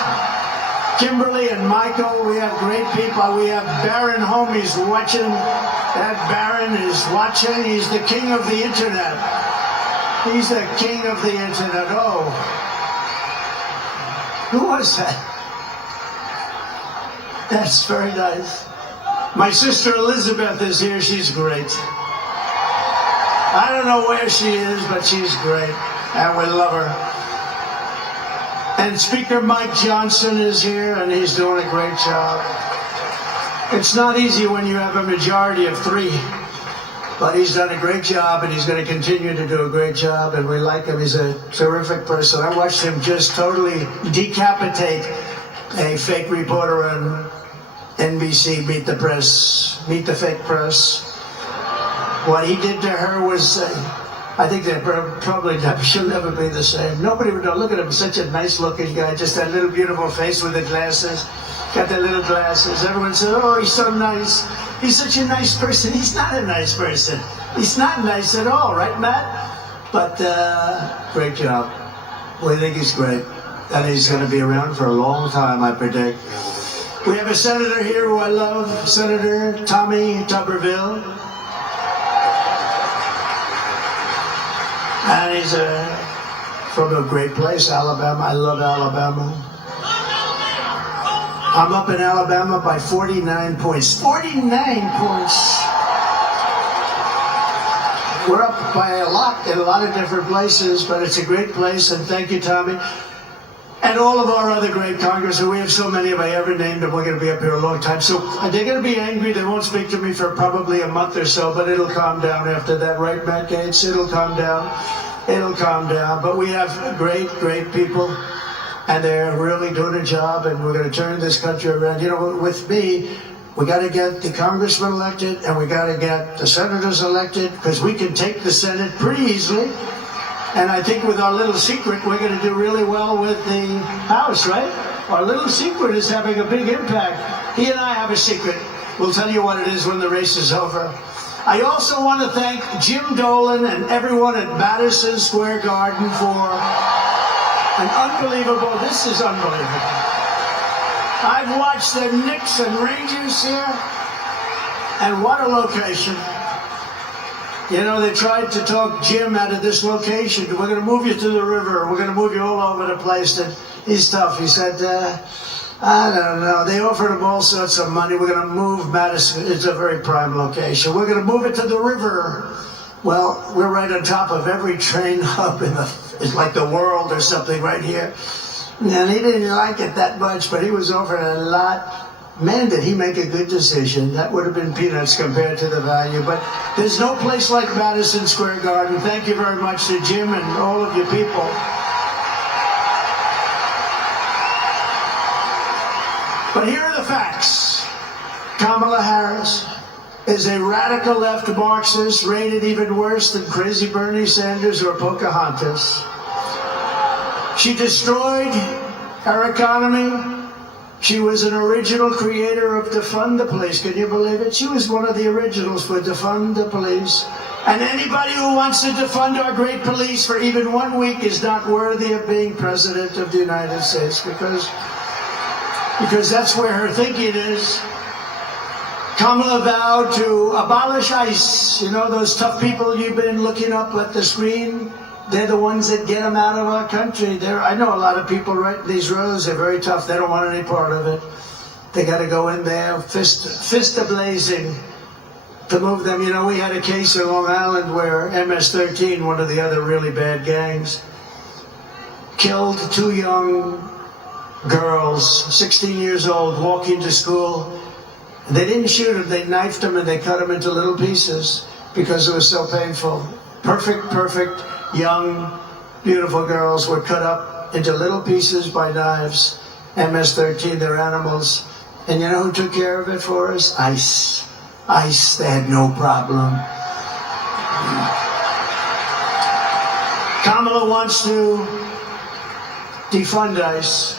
Kimberly and Michael, we have great people. We have Baron Homies watching. That Baron is watching. He's the king of the internet. He's the king of the internet. Oh. Who was that? That's very nice. My sister Elizabeth is here. She's great. I don't know where she is, but she's great. And we love her. And Speaker Mike Johnson is here, and he's doing a great job. It's not easy when you have a majority of 3. But he's done a great job, and he's going to continue to do a great job, and we like him. He's a terrific person. I watched him just totally decapitate a fake reporter on NBC, Meet the Fake Press. What he did to her was, I think that probably she'll never be the same. Nobody would know. Look at him, such a nice-looking guy, just that little beautiful face with the glasses. Got the little glasses. Everyone said, oh, he's so nice. He's such a nice person. He's not a nice person. He's not nice at all, right, Matt? But great job. We think he's great. And he's going to be around for a long time, I predict. We have a senator here who I love, Senator Tommy Tuberville. And he's from a great place, Alabama. I love Alabama. I'm up in Alabama by 49 points. 49 points. We're up by a lot in a lot of different places, but it's a great place, and thank you, Tommy. And all of our other great congressmen. We have so many if I ever named them. We're going to be up here a long time. So they're going to be angry. They won't speak to me for probably a month or so, but it'll calm down after that, right, Matt Gaetz? It'll calm down. It'll calm down. But we have great, great people, and they're really doing a job, and we're going to turn this country around. You know, with me, we got to get the congressmen elected, and we got to get the senators elected, because we can take the Senate pretty easily. And I think with our little secret, we're going to do really well with the House, right? Our little secret is having a big impact. He and I have a secret. We'll tell you what it is when the race is over. I also want to thank Jim Dolan and everyone at Madison Square Garden for an unbelievable, this is unbelievable. I've watched the Knicks and Rangers here, and what a location. You know, they tried to talk Jim out of this location. We're going to move you to the river. We're going to move you all over the place. And he's tough. He said, I don't know. They offered him all sorts of money. We're going to move Madison. It's a very prime location. We're going to move it to the river. Well, we're right on top of every train hub in the, it's like the world or something right here. And he didn't like it that much, but he was offered a lot. Man, did he make a good decision. That would have been peanuts compared to the value. But there's no place like Madison Square Garden. Thank you very much to Jim and all of you people. But here are the facts. Kamala Harris is a radical left Marxist, rated even worse than crazy Bernie Sanders or Pocahontas. She destroyed our economy. She was an original creator of defund the police. Can you believe it? She was one of the originals for defund the police. And anybody who wants to defund our great police for even 1 week is not worthy of being president of the United States, because that's where her thinking is. Kamala vowed to abolish ICE. You know, those tough people you've been looking up at the screen? They're the ones that get them out of our country. I know a lot of people right in these rows. They're very tough. They don't want any part of it. They got to go in there, fist a-blazing to move them. You know, we had a case in Long Island where MS-13, one of the other really bad gangs, killed 2 young girls, 16 years old, walking to school. They didn't shoot them. They knifed them and they cut them into little pieces because it was so painful. Perfect. Young, beautiful girls were cut up into little pieces by knives. MS-13, they're animals. And you know who took care of it for us? ICE. ICE, they had no problem. Kamala wants to defund ICE.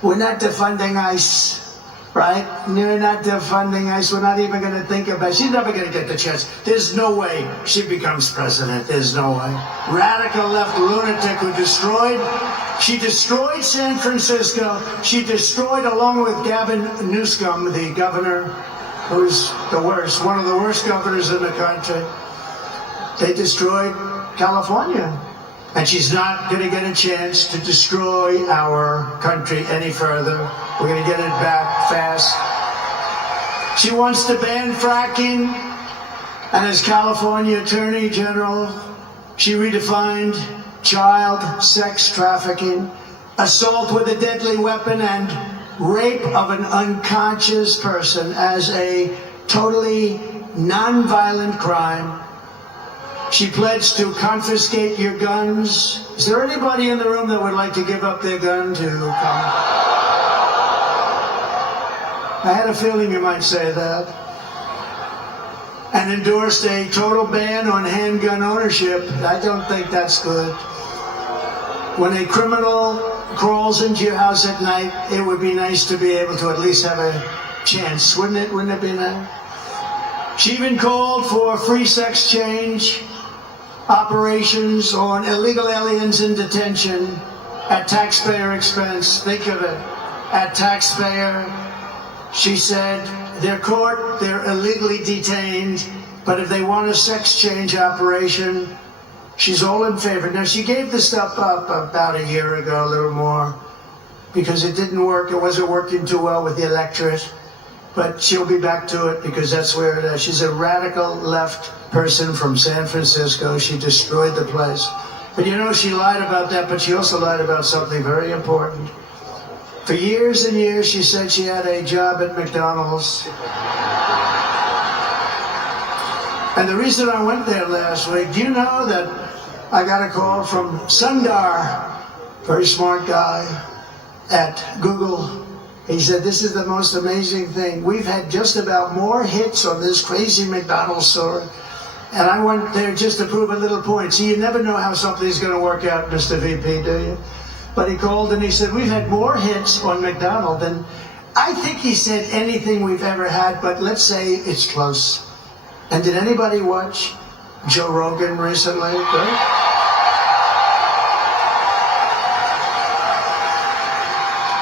We're not defunding ICE. Right? You're not defunding ICE. We're not even going to think about it. She's never going to get the chance. There's no way she becomes president. There's no way. Radical left lunatic who she destroyed San Francisco. She destroyed, along with Gavin Newsom, the governor, who's the worst, one of the worst governors in the country. They destroyed California. And she's not going to get a chance to destroy our country any further. We're going to get it back fast. She wants to ban fracking. And as California Attorney General, she redefined child sex trafficking, assault with a deadly weapon, and rape of an unconscious person as a totally nonviolent crime. She pledged to confiscate your guns. Is there anybody in the room that would like to give up their gun to come? I had a feeling you might say that. And endorsed a total ban on handgun ownership. I don't think that's good. When a criminal crawls into your house at night, it would be nice to be able to at least have a chance, wouldn't it? Wouldn't it be nice? She even called for free sex change operations on illegal aliens in detention at taxpayer expense. Think of it, at taxpayer. She said they're caught, they're illegally detained, but if they want a sex change operation, she's all in favor. Now, she gave this stuff up about a year ago, a little more, because it didn't work. It wasn't working too well with the electorate. But she'll be back to it because that's where it is. She's a radical left person from San Francisco. She destroyed the place. But you know, she lied about that, but she also lied about something very important. For years and years, she said she had a job at McDonald's. And the reason I went there last week, do you know that I got a call from Sundar, very smart guy at Google. He said, this is the most amazing thing. We've had just about more hits on this crazy McDonald's store. And I went there just to prove a little point. See, you never know how something's going to work out, Mr. VP, do you? But he called and he said, we've had more hits on McDonald's than, I think he said, anything we've ever had, but let's say it's close. And did anybody watch Joe Rogan recently? Right?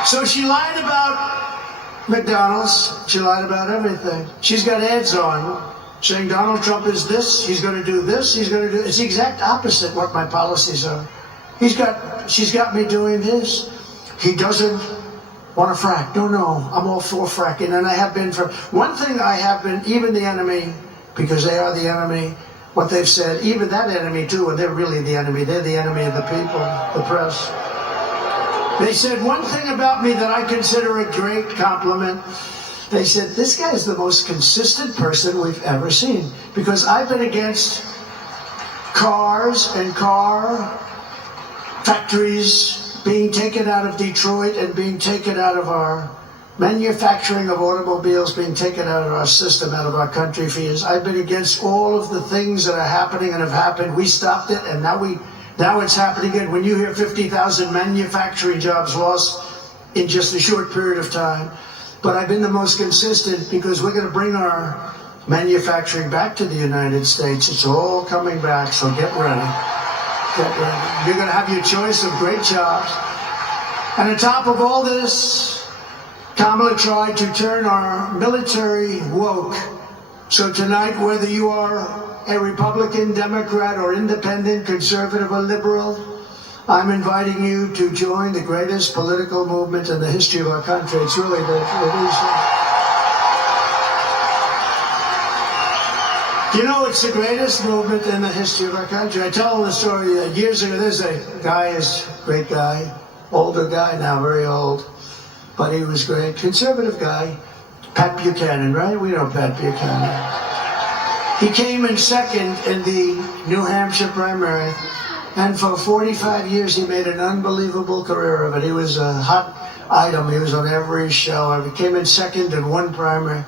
So she lied about McDonald's. She lied about everything. She's got ads on saying Donald Trump is this, he's going to do this, he's going to do... It's the exact opposite what my policies are. She's got me doing this. He doesn't want to frack. No, I'm all for fracking, and I have been for... One thing I have been, even the enemy, because they are the enemy, what they've said, even that enemy too, and they're really the enemy. They're the enemy of the people, the press. They said one thing about me that I consider a great compliment. They said, this guy is the most consistent person we've ever seen. Because I've been against cars and car factories being taken out of Detroit and being taken out of our manufacturing of automobiles, being taken out of our system, out of our country for years. I've been against all of the things that are happening and have happened. We stopped it, and now it's happening again. When you hear 50,000 manufacturing jobs lost in just a short period of time. But I've been the most consistent because we're going to bring our manufacturing back to the United States. It's all coming back, so get ready. Get ready. You're going to have your choice of great jobs. And on top of all this, Kamala tried to turn our military woke. So tonight, whether you are a Republican, Democrat, or independent, conservative, or liberal, I'm inviting you to join the greatest political movement in the history of our country. It's really you know, it's the greatest movement in the history of our country. I tell the story that years ago, there's a guy, a great guy, older guy now, very old, but he was great, conservative guy, Pat Buchanan, right? We know Pat Buchanan. He came in second in the New Hampshire primary. And for 45 years, he made an unbelievable career of it. He was a hot item. He was on every show. He came in second in one primary.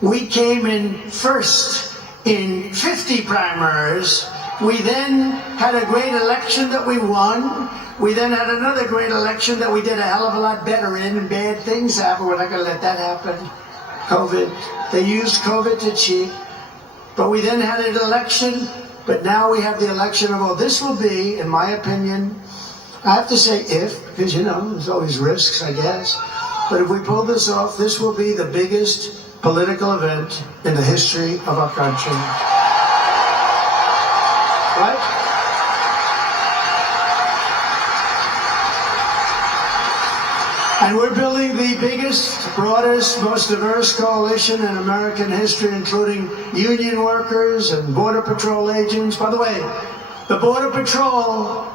We came in first in 50 primaries. We then had a great election that we won. We then had another great election that we did a hell of a lot better in, and bad things happened. We're not going to let that happen. COVID. They used COVID to cheat. But we then had an election. But now we have the election of, well, this will be, in my opinion, I have to say if, because, you know, there's always risks, I guess. But if we pull this off, this will be the biggest political event in the history of our country. Right? And we're building the biggest, broadest, most diverse coalition in American history, including union workers and Border Patrol agents. By the way, the Border Patrol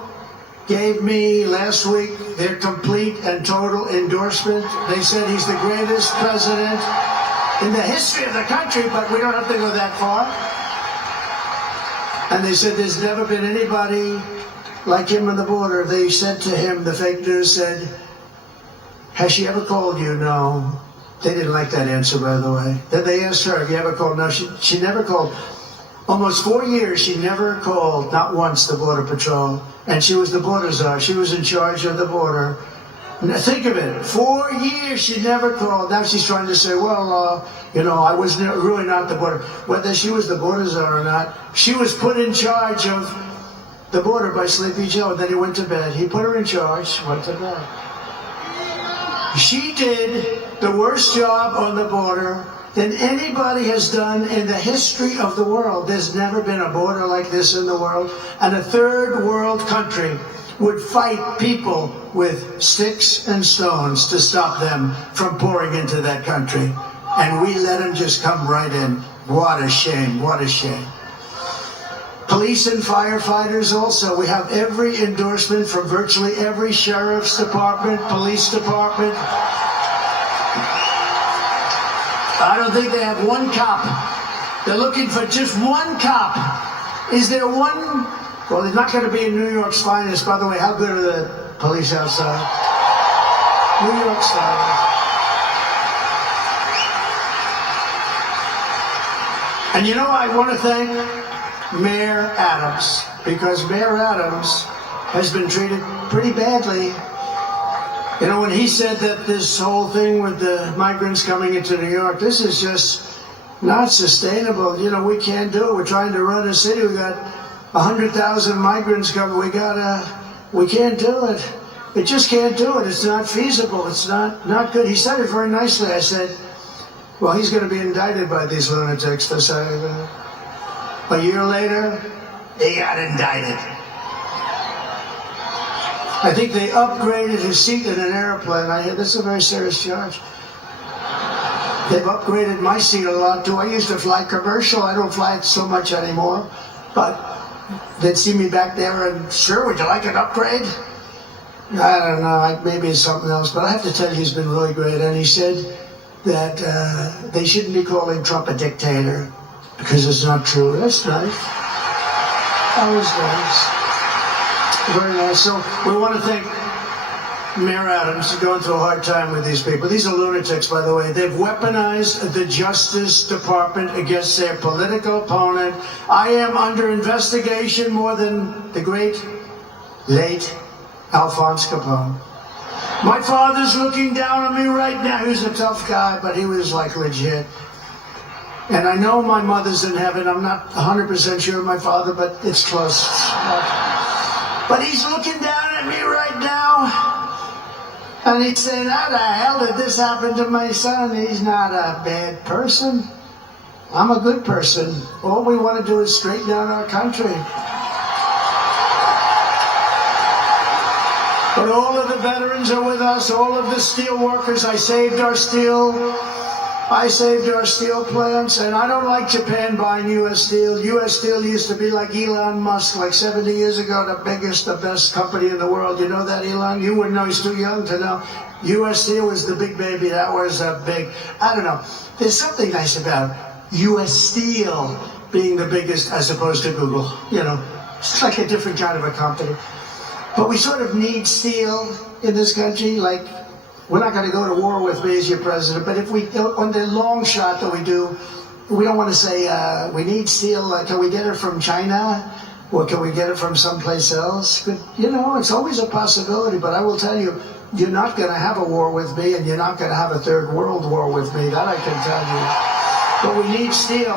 gave me last week their complete and total endorsement. They said he's the greatest president in the history of the country, but we don't have to go that far. And they said there's never been anybody like him on the border. They said to him, the fake news said, has she ever called you? No. They didn't like that answer, by the way. Then they asked her, have you ever called? No, she never called. Almost 4 years, she never called, not once, the Border Patrol. And she was the border czar. She was in charge of the border. Now, think of it. 4 years, she never called. Now she's trying to say, well, you know, I was really not the border. Whether she was the border czar or not, she was put in charge of the border by Sleepy Joe. Then he went to bed. He put her in charge, went to bed. She did the worst job on the border than anybody has done in the history of the world. There's never been a border like this in the world. And a third world country would fight people with sticks and stones to stop them from pouring into that country. And we let them just come right in. What a shame, what a shame. Police and firefighters also. We have every endorsement from virtually every sheriff's department, police department. I don't think they have one cop. They're looking for just one cop. Is there one? Well, they're not going to be in New York's finest. By the way, how good are the police outside? New York's finest. And you know, I want to thank Mayor Adams, because Mayor Adams has been treated pretty badly. You know, when he said that this whole thing with the migrants coming into New York, this is just not sustainable. You know, we can't do it. We're trying to run a city. We got 100,000 migrants coming. We can't do it. It just can't do it. It's not feasible. It's not good. He said it very nicely. I said, well, he's going to be indicted by these lunatics for saying that. A year later, he got indicted. I think they upgraded his seat in an airplane. This is a very serious charge. They've upgraded my seat a lot too. I used to fly commercial. I don't fly it so much anymore. But they'd see me back there and, sure, would you like an upgrade? I don't know, maybe it's something else. But I have to tell you, he's been really great. And he said that they shouldn't be calling Trump a dictator because it's not true. That's nice. That was nice. Very nice. So we want to thank Mayor Adams is going through a hard time with these people. These are lunatics, by the way. They've weaponized the Justice Department against their political opponent. I am under investigation more than the great, late Alphonse Capone. My father's looking down on me right now. He was a tough guy, but he was like legit. And I know my mother's in heaven. I'm not 100% sure of my father, but it's close. But he's looking down at me right now. And he's saying, how the hell did this happen to my son? He's not a bad person. I'm a good person. All we want to do is straighten out our country. But all of the veterans are with us, all of the steel workers. I saved our steel plants, and I don't like Japan buying U.S. Steel. U.S. Steel used to be like Elon Musk, like 70 years ago, the biggest, the best company in the world. You know that, Elon? You wouldn't know, he's too young to know. U.S. Steel was the big baby. That was a big, I don't know. There's something nice about U.S. Steel being the biggest as opposed to Google. You know, it's like a different kind of a company. But we sort of need steel in this country. Like, we're not going to go to war with me as your president, but if we, on the long shot that we do, we don't want to say, we need steel, can we get it from China? Or can we get it from someplace else? But, you know, it's always a possibility, but I will tell you, you're not going to have a war with me, and you're not going to have a third world war with me, that I can tell you. But we need steel.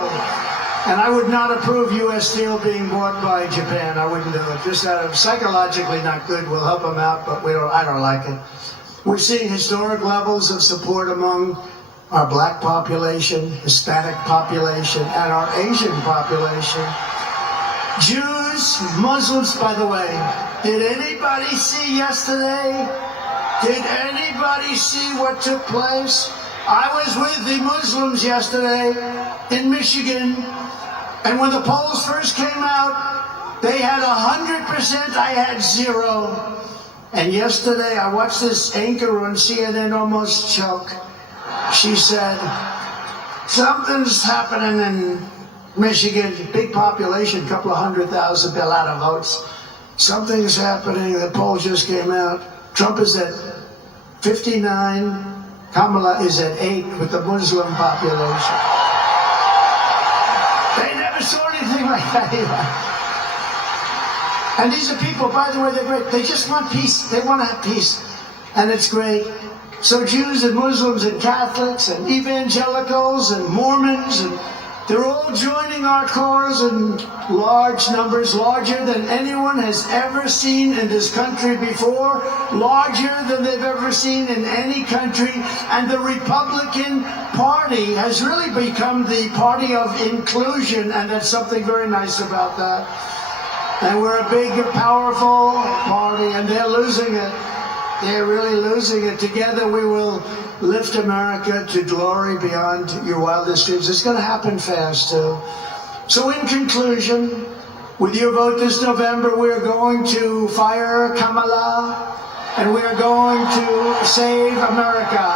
And I would not approve U.S. Steel being bought by Japan. I wouldn't do it. Just out of psychologically not good. We'll help them out, but I don't like it. We're seeing historic levels of support among our black population, Hispanic population, and our Asian population. Jews, Muslims, by the way. Did anybody see yesterday? Did anybody see what took place? I was with the Muslims yesterday in Michigan. And when the polls first came out, they had 100%, I had 0. And yesterday, I watched this anchor on CNN almost choke. She said, something's happening in Michigan, big population, a couple of 100,000, a lot of votes. Something's happening, the poll just came out. Trump is at 59, Kamala is at 8 with the Muslim population. They never saw anything like that either. And these are people, by the way, they're great. They just want peace. They want to have peace. And it's great. So Jews and Muslims and Catholics and evangelicals and Mormons, and they're all joining our cause in large numbers, larger than anyone has ever seen in this country before, larger than they've ever seen in any country. And the Republican Party has really become the party of inclusion, and that's something very nice about that. And we're a big, powerful party, and they're losing it. They're really losing it. Together we will lift America to glory beyond your wildest dreams. It's going to happen fast, too. So in conclusion, with your vote this November, we're going to fire Kamala, and we're going to save America.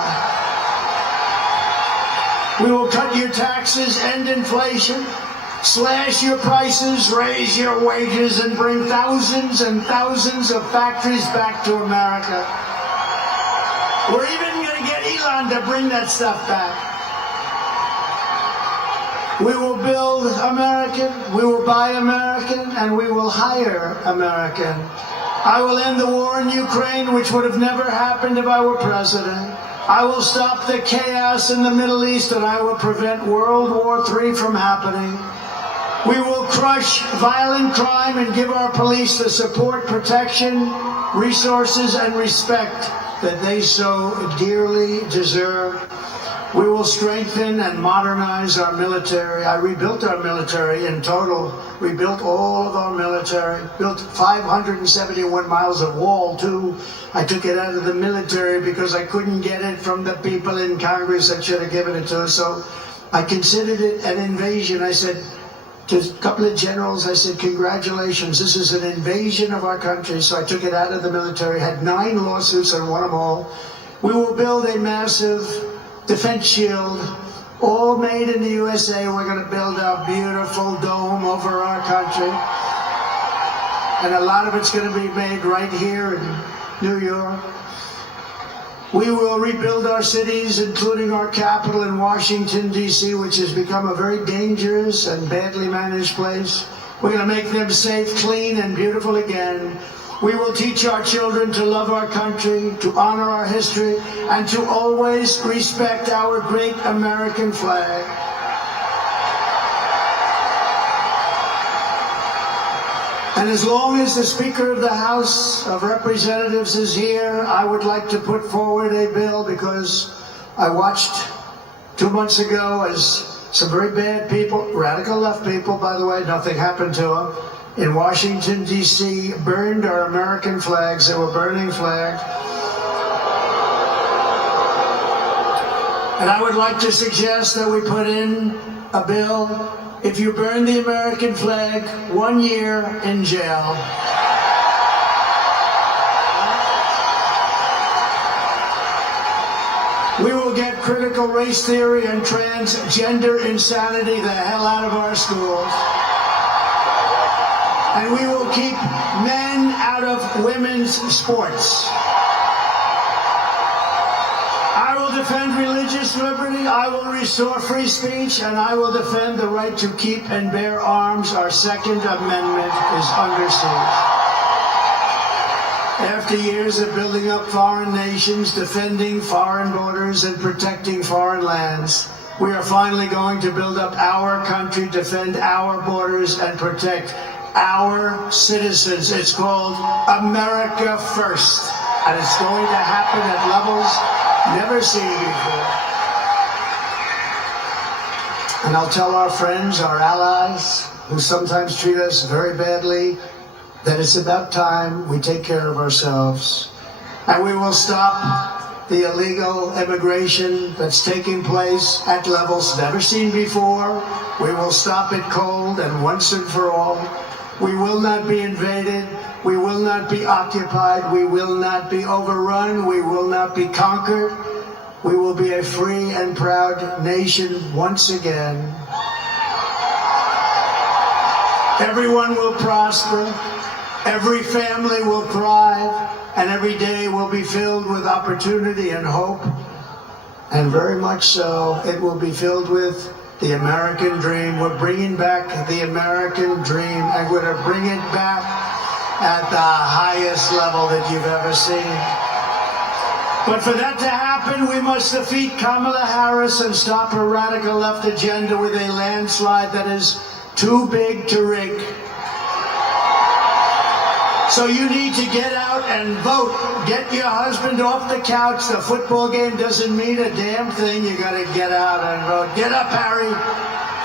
We will cut your taxes, end inflation, slash your prices, raise your wages, and bring thousands and thousands of factories back to America. We're even going to get Elon to bring that stuff back. We will build American, we will buy American, and we will hire American. I will end the war in Ukraine, which would have never happened if I were president. I will stop the chaos in the Middle East, and I will prevent World War III from happening. We will crush violent crime and give our police the support, protection, resources, and respect that they so dearly deserve. We will strengthen and modernize our military. I rebuilt our military in total. We built all of our military, built 571 miles of wall, too. I took it out of the military because I couldn't get it from the people in Congress that should have given it to us. So I considered it an invasion. I said to a couple of generals, I said, congratulations, this is an invasion of our country. So I took it out of the military, had 9 lawsuits and won them all. We will build a massive defense shield, all made in the USA. We're going to build a beautiful dome over our country. And a lot of it's going to be made right here in New York. We will rebuild our cities, including our capital in Washington, D.C., which has become a very dangerous and badly managed place. We're going to make them safe, clean, and beautiful again. We will teach our children to love our country, to honor our history, and to always respect our great American flag. And as long as the Speaker of the House of Representatives is here, I would like to put forward a bill, because I watched 2 months ago as some very bad people, radical left people, by the way, nothing happened to them, in Washington, D.C., burned our American flags. They were burning flags. And I would like to suggest that we put in a bill, if you burn the American flag, 1 year in jail. We will get critical race theory and transgender insanity the hell out of our schools. And we will keep men out of women's sports. I will defend religious liberty, I will restore free speech, and I will defend the right to keep and bear arms. Our Second Amendment is under siege. After years of building up foreign nations, defending foreign borders, and protecting foreign lands, we are finally going to build up our country, defend our borders, and protect our citizens. It's called America First, and it's going to happen at levels never seen before. And I'll tell our friends, our allies, who sometimes treat us very badly, that it's about time we take care of ourselves. And we will stop the illegal immigration that's taking place at levels never seen before. We will stop it cold and once and for all. We will not be invaded. We will not be occupied. We will not be overrun. We will not be conquered. We will be a free and proud nation once again. Everyone will prosper. Every family will thrive. And every day will be filled with opportunity and hope. And very much so, it will be filled with the American dream. We're bringing back the American dream, and we're going to bring it back at the highest level that you've ever seen. But for that to happen, we must defeat Kamala Harris and stop her radical left agenda with a landslide that is too big to rig. So you need to get out and vote. Get your husband off the couch. The football game doesn't mean a damn thing. You got to get out and vote. Get up, Harry.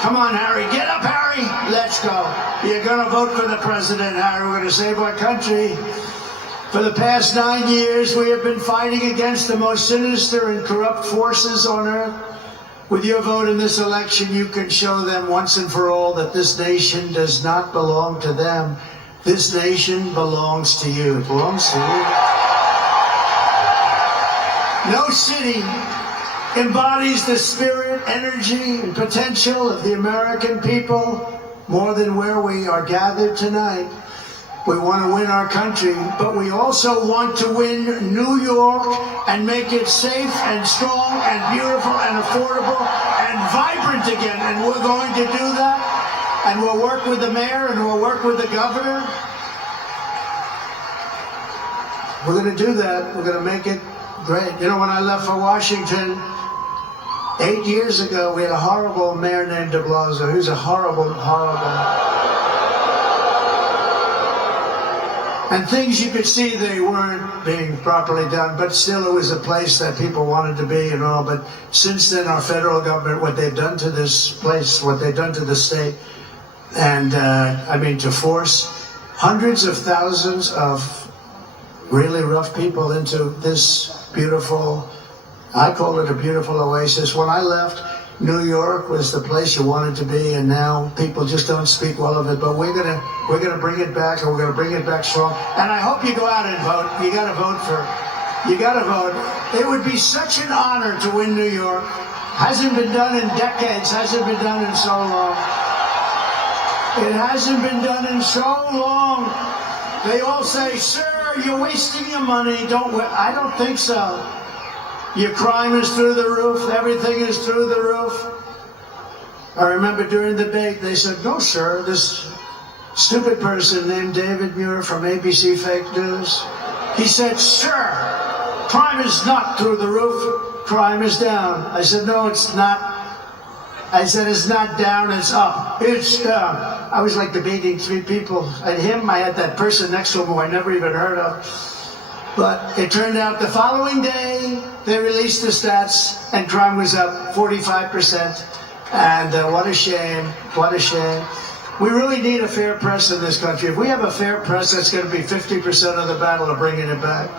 Come on, Harry. Get up, Harry. Let's go. You're going to vote for the president, Harry. We're going to save our country. For the past 9 years, we have been fighting against the most sinister and corrupt forces on earth. With your vote in this election, you can show them once and for all that this nation does not belong to them. This nation belongs to you. It belongs to you. No city embodies the spirit, energy, and potential of the American people more than where we are gathered tonight. We want to win our country, but we also want to win New York and make it safe and strong and beautiful and affordable and vibrant again. And we're going to do that. And we'll work with the mayor and we'll work with the governor. We're going to do that. We're going to make it great. You know, when I left for Washington 8 years ago, we had a horrible mayor named de Blasio. He was a horrible. And things you could see they weren't being properly done, but still it was a place that people wanted to be and all. But since then, our federal government, what they've done to this place, what they've done to the state, and I mean, to force hundreds of thousands of really rough people into this beautiful, I call it a beautiful oasis. When I left, New York was the place you wanted to be, and now people just don't speak well of it. But we're gonna bring it back, and we're gonna bring it back strong. And I hope you go out and vote. You gotta vote. It would be such an honor to win New York. Hasn't been done in decades. Hasn't been done in so long. It hasn't been done in so long. They all say, "Sir, you're wasting your money." I don't think so. Your crime is through the roof. Everything is through the roof. I remember during the debate, they said, "No, sir, this stupid person named David Muir from ABC Fake News." He said, "Sir, crime is not through the roof. Crime is down." I said, "No, it's not." I said, "It's not down, it's up. It's down." I was like debating three people. And him, I had that person next to him who I never even heard of. But it turned out the following day, they released the stats, and crime was up 45%. And what a shame, what a shame. We really need a fair press in this country. If we have a fair press, that's going to be 50% of the battle of bringing it back.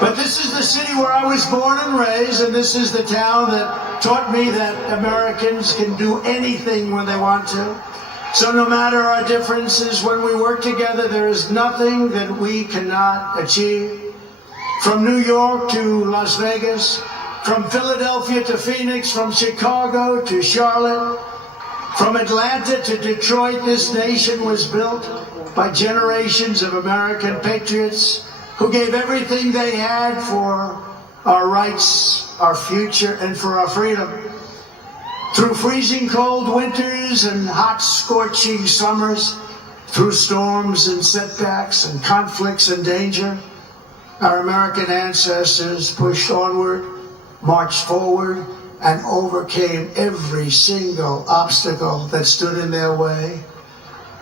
But this is the city where I was born and raised, and this is the town that taught me that Americans can do anything when they want to. So no matter our differences, when we work together, there is nothing that we cannot achieve. From New York to Las Vegas, from Philadelphia to Phoenix, from Chicago to Charlotte, from Atlanta to Detroit, this nation was built by generations of American patriots who gave everything they had for our rights, our future, and for our freedom. Through freezing cold winters and hot scorching summers, through storms and setbacks and conflicts and danger, our American ancestors pushed onward, marched forward, and overcame every single obstacle that stood in their way.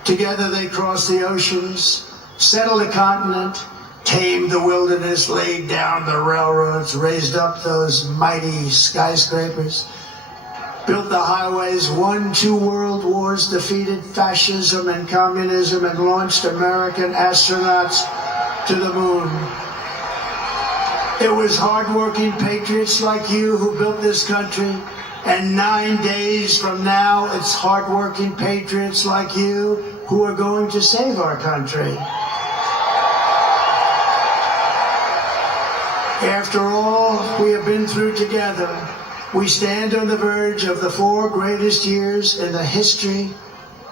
Together they crossed the oceans, settled a continent, tamed the wilderness, laid down the railroads, raised up those mighty skyscrapers, built the highways, won 2 world wars, defeated fascism and communism, and launched American astronauts to the moon. It was hardworking patriots like you who built this country, and 9 days from now, it's hardworking patriots like you who are going to save our country. After all we have been through together, we stand on the verge of the 4 greatest years in the history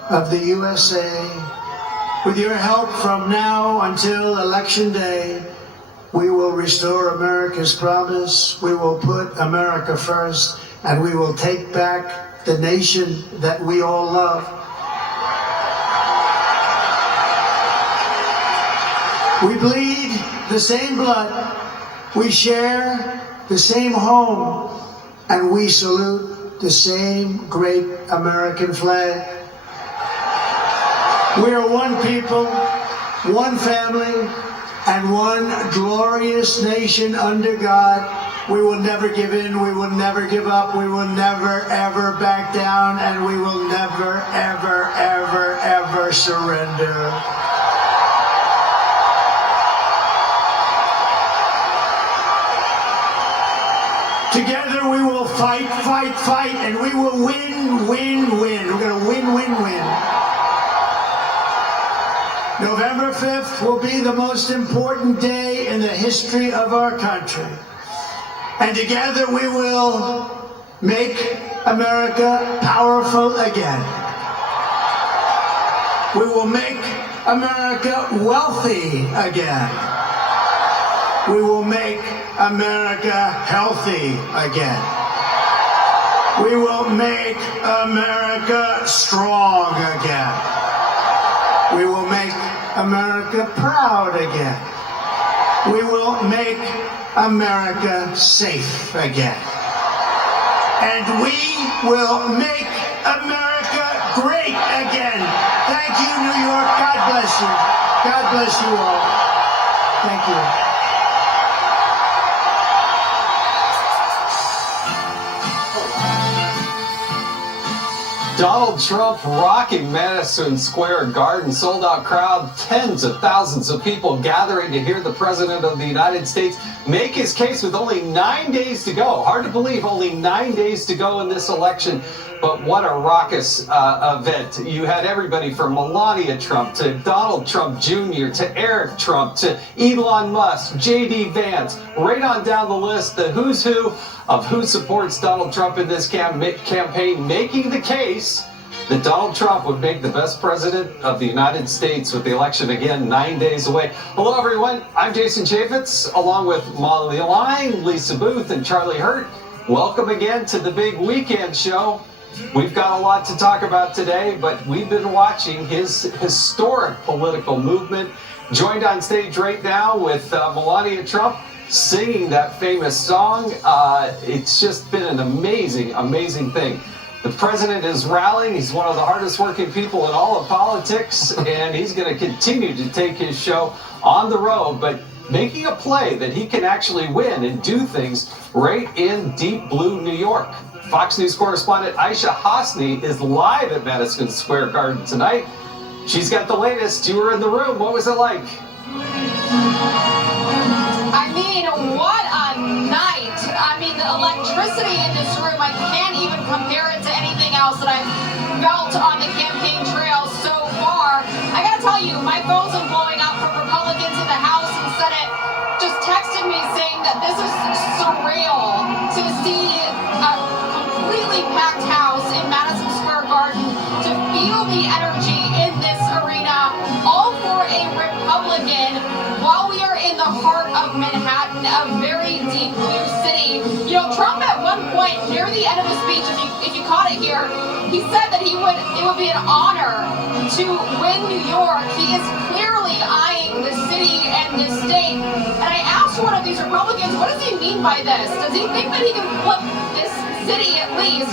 of the USA. With your help from now until Election Day, we will restore America's promise, we will put America first, and we will take back the nation that we all love. We bleed the same blood, we share the same home, and we salute the same great American flag. We are one people, one family, and one glorious nation under God. We will never give in, we will never give up, we will never, ever back down, and we will never, ever, ever, ever surrender. Together we will fight, fight, fight, and we will win, win, win. We're going to win, win, win. November 5th will be the most important day in the history of our country. And together we will make America powerful again. We will make America wealthy again. We will make America healthy again. We will make America strong again. We will make America proud again. we will make America safe again. And we will make America great again. Thank you, New York. God bless you. God bless you all. Thank you. Donald Trump rocking Madison Square Garden, sold-out crowd, tens of thousands of people gathering to hear the President of the United States make his case with only 9 days to go. Hard to believe, only 9 days to go in this election, but what a raucous event. You had everybody from Melania Trump to Donald Trump Jr. to Eric Trump to Elon Musk, J.D. Vance, right on down the list, the who's who of who supports Donald Trump in this campaign, making the case that Donald Trump would make the best president of the United States with the election again 9 days away. Hello, everyone. I'm Jason Chaffetz, along with Molly Line, Lisa Booth, and Charlie Hurt. Welcome again to the Big Weekend Show. We've got a lot to talk about today, but we've been watching his historic political movement. Joined on stage right now with Melania Trump, singing that famous song. It's just been an amazing, amazing thing. The president is rallying. He's one of the hardest working people in all of politics, and he's going to continue to take his show on the road, but making a play that he can actually win and do things right in deep blue New York. Fox News correspondent Aisha Hosni is live at Madison Square Garden tonight. She's got the latest. You were in the room. What was it like? I mean, what a night. I mean, the electricity in this room, I can't even compare it to anything else that I've felt on the campaign trail so far. I gotta tell you, my phone's been blowing up from Republicans in the House and Senate just texted me saying that this is surreal to see a completely packed house in Madison Square Garden, to feel the energy in this arena, all for a Republican, while we are in the heart of Manhattan, a very deep blue city. You know, Trump at one point, near the end of the speech, if you caught it here, he said that it would be an honor to win New York. He is clearly eyeing the city and the state. And I asked one of these Republicans, what does he mean by this? Does he think that he can flip this city at least?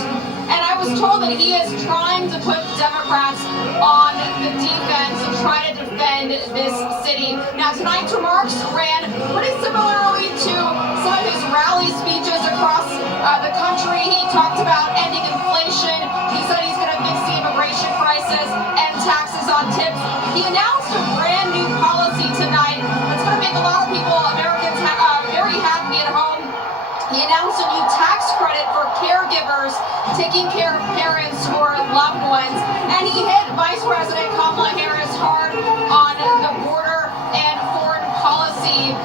And I was told that he is trying to put Democrats on the defense and try to defend this city. Now, tonight's remarks ran pretty similarly to some of his rally speeches across the country. He talked about ending inflation. He said he's going to fix the immigration crisis and taxes on tips. He announced a brand new policy tonight that's going to make a lot of people, Americans, very happy at home. He announced a new tax credit for caregivers taking care of parents or loved ones. And he hit Vice President Kamala Harris hard on the border and foreign policy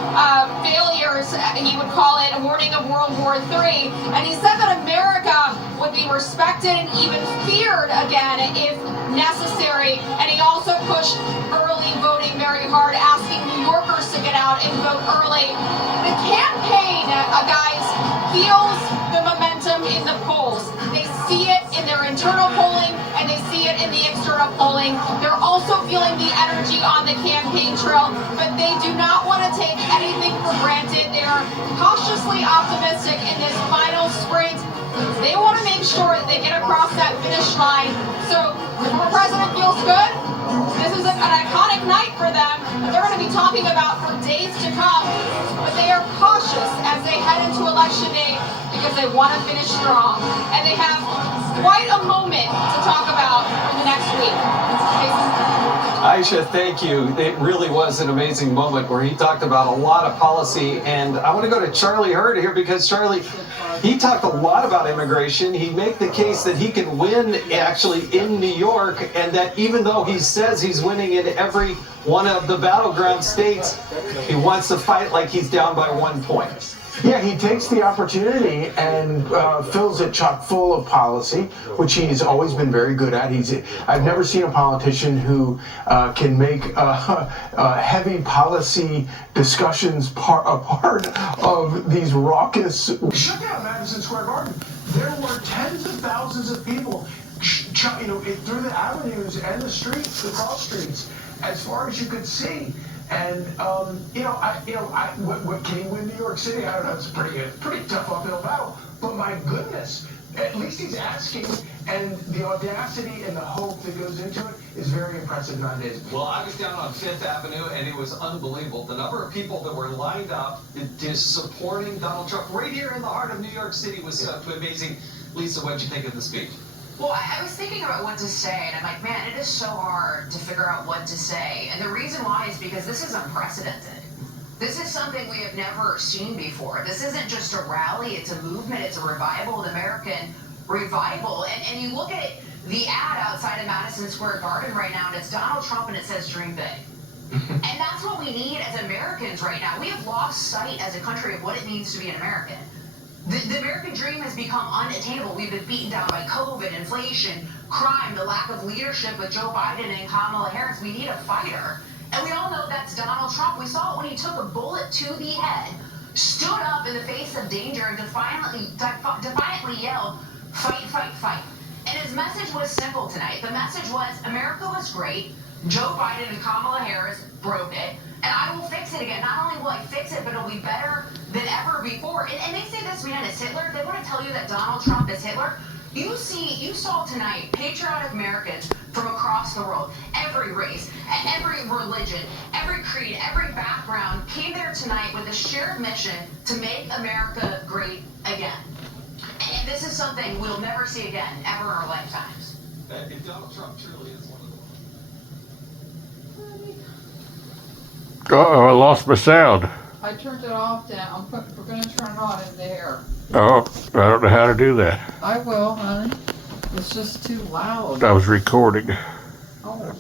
failures, he would call it, a warning of World War III. And he said that America would be respected and even feared again if necessary. And he also pushed early voting very hard, asking New Yorkers to get out and vote early. The campaign, guys, feels the momentum in the polls. They see it in their internal polling and they see it in the external polling. They're also feeling the energy on the campaign trail, but they do not want to take anything for granted. They are cautiously optimistic in this final sprint. They want to make sure that they get across that finish line. So the former president feels good. This is an iconic night for them that they're going to be talking about for days to come. But they are cautious as they head into Election Day because they want to finish strong. And they have quite a moment to talk about in the next week. Aisha, thank you. It really was an amazing moment where he talked about a lot of policy. And I want to go to Charlie Hurt here because, Charlie, he talked a lot about immigration. He made the case that he can win actually in New York, and that even though he says he's winning in every one of the battleground states, he wants to fight like he's down by 1 point. Yeah, he takes the opportunity and fills it chock full of policy, which he's always been very good at. I've never seen a politician who can make heavy policy discussions a part of these raucous... Check out Madison Square Garden. There were tens of thousands of people, through the avenues and the streets, the cross streets, as far as you could see. And what can he win New York City? I don't know. It's a pretty tough uphill battle. But my goodness, at least he's asking, and the audacity and the hope that goes into it is very impressive 9 days before. Well, I was down on Fifth Avenue, and it was unbelievable. The number of people that were lined up just supporting Donald Trump right here in the heart of New York City was amazing. Lisa, what did you think of the speech? Well, I was thinking about what to say, and I'm like, man, it is so hard to figure out what to say. And the reason why is because this is unprecedented. This is something we have never seen before. This isn't just a rally, it's a movement, it's a revival, an American revival. And you look at the ad outside of Madison Square Garden right now, and it's Donald Trump, and it says dream big. And that's what we need as Americans right now. We have lost sight as a country of what it means to be an American. The American dream has become unattainable. We've been beaten down by COVID, inflation, crime, the lack of leadership with Joe Biden and Kamala Harris. We need a fighter. And we all know that's Donald Trump. We saw it when he took a bullet to the head, stood up in the face of danger, and defiantly yelled, fight, fight, fight. And his message was simple tonight. The message was, America was great. Joe Biden and Kamala Harris broke it. And I will fix it again. Not only will I fix it, but it'll be better than ever before. And they say this man is Hitler. They want to tell you that Donald Trump is Hitler. You saw tonight patriotic Americans from across the world, every race, every religion, every creed, every background came there tonight with a shared mission to make America great again. And this is something we'll never see again, ever in our lifetimes. If Donald Trump truly is one of the... Uh-oh, I lost my sound. I turned it off now. We're going to turn it on in there. Oh, I don't know how to do that. I will, honey. It's just too loud. I was recording. Oh.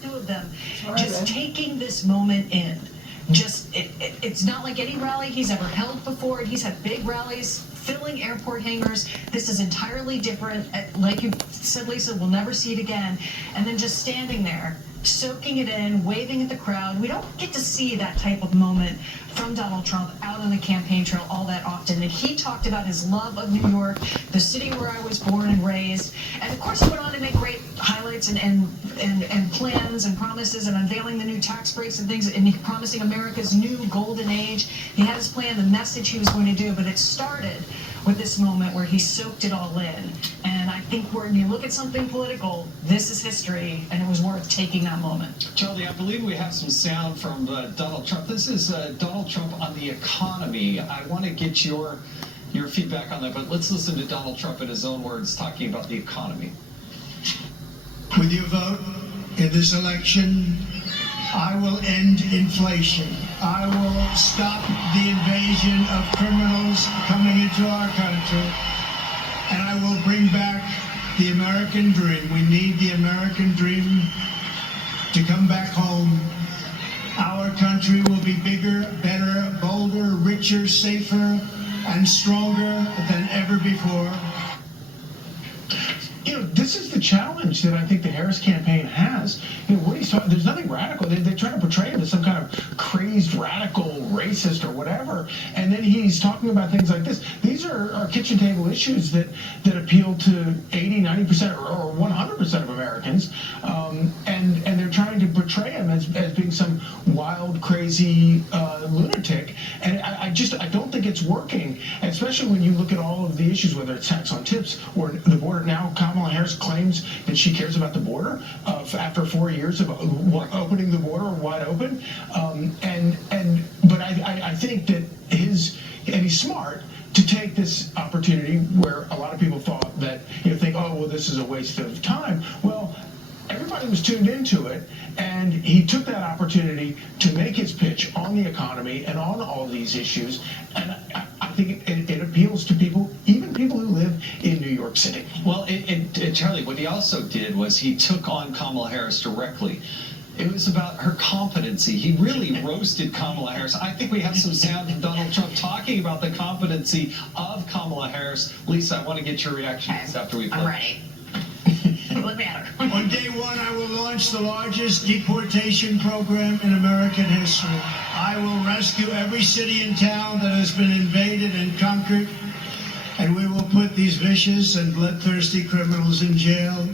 Two of them Sorry, just taking this moment in. It's not like any rally he's ever held before. He's had big rallies, filling airport hangars. This is entirely different. Like you said, Lisa, we'll never see it again. And then just standing there, soaking it in, waving at the crowd. We don't get to see that type of moment from Donald Trump out on the campaign trail all that often. And he talked about his love of New York, the city where I was born and raised. And of course, he went on to make great highlights and plans and promises and unveiling the new tax breaks and things and promising America's new golden age. He had his plan, the message he was going to do, but it started with this moment where he soaked it all in. And I think when you look at something political, this is history, and it was worth taking that moment. Charlie, I believe we have some sound from Donald Trump. This is Donald Trump on the economy. I want to get your feedback on that, but let's listen to Donald Trump in his own words talking about the economy. With your vote in this election, I will end inflation. I will stop the invasion of criminals coming into our country. And I will bring back the American dream. We need the American dream to come back home. Our country will be bigger, better, bolder, richer, safer, and stronger than ever before. You know, this is the challenge that I think the Harris campaign has. You know, what he's talking, there's nothing radical. They're trying to portray him as some kind of crazed, radical, racist or whatever. And then he's talking about things like this. These are kitchen table issues that appeal to 80, 90% or 100% of Americans. And they're trying to portray him as being some wild, crazy lunatic. And I don't think it's working, especially when you look at all of the issues, whether it's tax on tips or the border. Now Kamala Harris claims that she cares about the border after 4 years of opening the border wide open. But I think that he's smart to take this opportunity where a lot of people thought that, think, oh, well, this is a waste of time. Well, everybody was tuned into it, and he took that opportunity to make his pitch on the economy and on all these issues. And I think it appeals to people, even people who live in New York City. Well, Charlie, what he also did was he took on Kamala Harris directly. It was about her competency. He really roasted Kamala Harris. I think we have some sound of Donald Trump talking about the competency of Kamala Harris. Lisa, I want to get your reaction after we play. I'm ready. Look at her. On day one, I will launch the largest deportation program in American history. I will rescue every city and town that has been invaded and conquered, and we will put these vicious and bloodthirsty criminals in jail.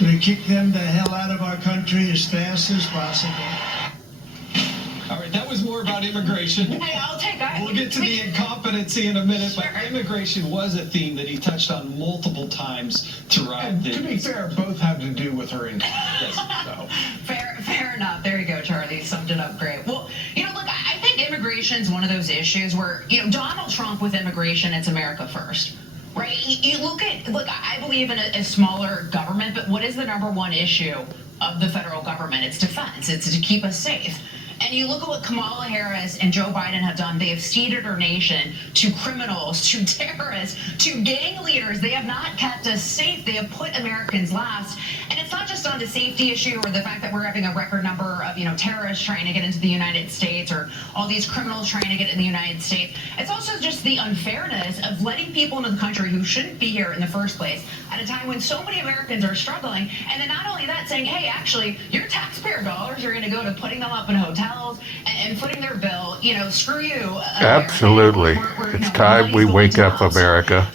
We're going to kick them the hell out of our country as fast as possible. more about immigration. Hey, I'll take that. We'll get to the incompetency in a minute, but immigration was a theme that he touched on multiple times throughout the... To be fair, both have to do with her incompetence. So. Fair enough. There you go, Charlie. Summed it up great. Well, look, I think immigration is one of those issues where, Donald Trump with immigration, it's America first. Right? You look, I believe in a smaller government, but what is the number one issue of the federal government? It's defense. It's to keep us safe. And you look at what Kamala Harris and Joe Biden have done. They have ceded our nation to criminals, to terrorists, to gang leaders. They have not kept us safe. They have put Americans last. And it's not just on the safety issue or the fact that we're having a record number of, terrorists trying to get into the United States or all these criminals trying to get in the United States. It's also just the unfairness of letting people into the country who shouldn't be here in the first place at a time when so many Americans are struggling. And then not only that, saying, hey, actually, your taxpayer dollars are going to go to putting them up in hotels and footing their bill. Screw you. Absolutely. It's time we wake up, America.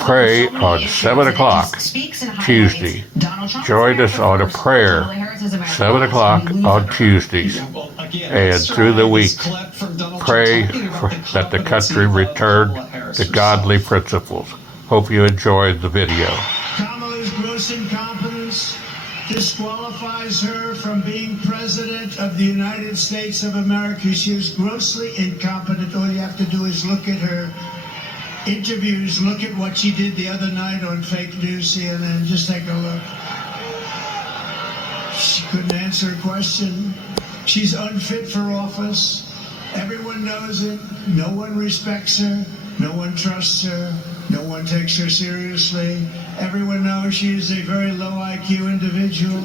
Pray on 7 o'clock Tuesday. Join us on a prayer 7 o'clock on Tuesdays and through the week. Pray that the country return to godly principles. Hope you enjoyed the video. Kamala's gross incompetence disqualifies her from being president of the United States of America. She is grossly incompetent. All you have to do is look at her interviews, look at what she did the other night on fake news CNN. Just take a look. She couldn't answer a question. She's unfit for office. Everyone knows it. No one respects her. No one trusts her. No one takes her seriously. Everyone knows she is a very low IQ individual.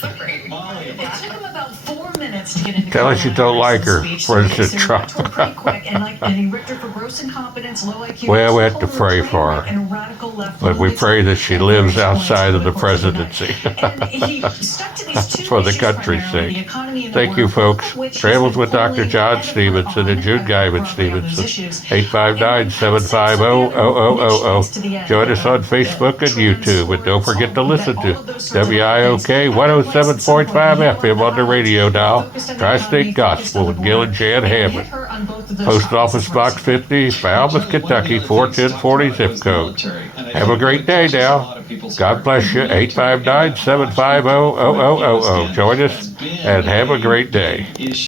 Sorry. It took him about 4 minutes to get into Tell us you don't like her. President Trump. Pretty quick, and he ripped her for gross incompetence, low IQ. Well, we have to pray for her. But we pray that she lives outside of the presidency. For the country's sake. Thank you, folks. Travels with Dr. John Stephenson and Jude Guyman Stephenson. 859-750-0000. Join us on Facebook and YouTube. And don't forget to listen to WIOK 107.5 FM on the radio dial. Tri-State Gospel with Gil and Jan Hammond. Post Office Box 50, Falmouth, Kentucky, 41040 zip code. Have a great day now. God bless you. 859-750-0000. Join us and have a great day.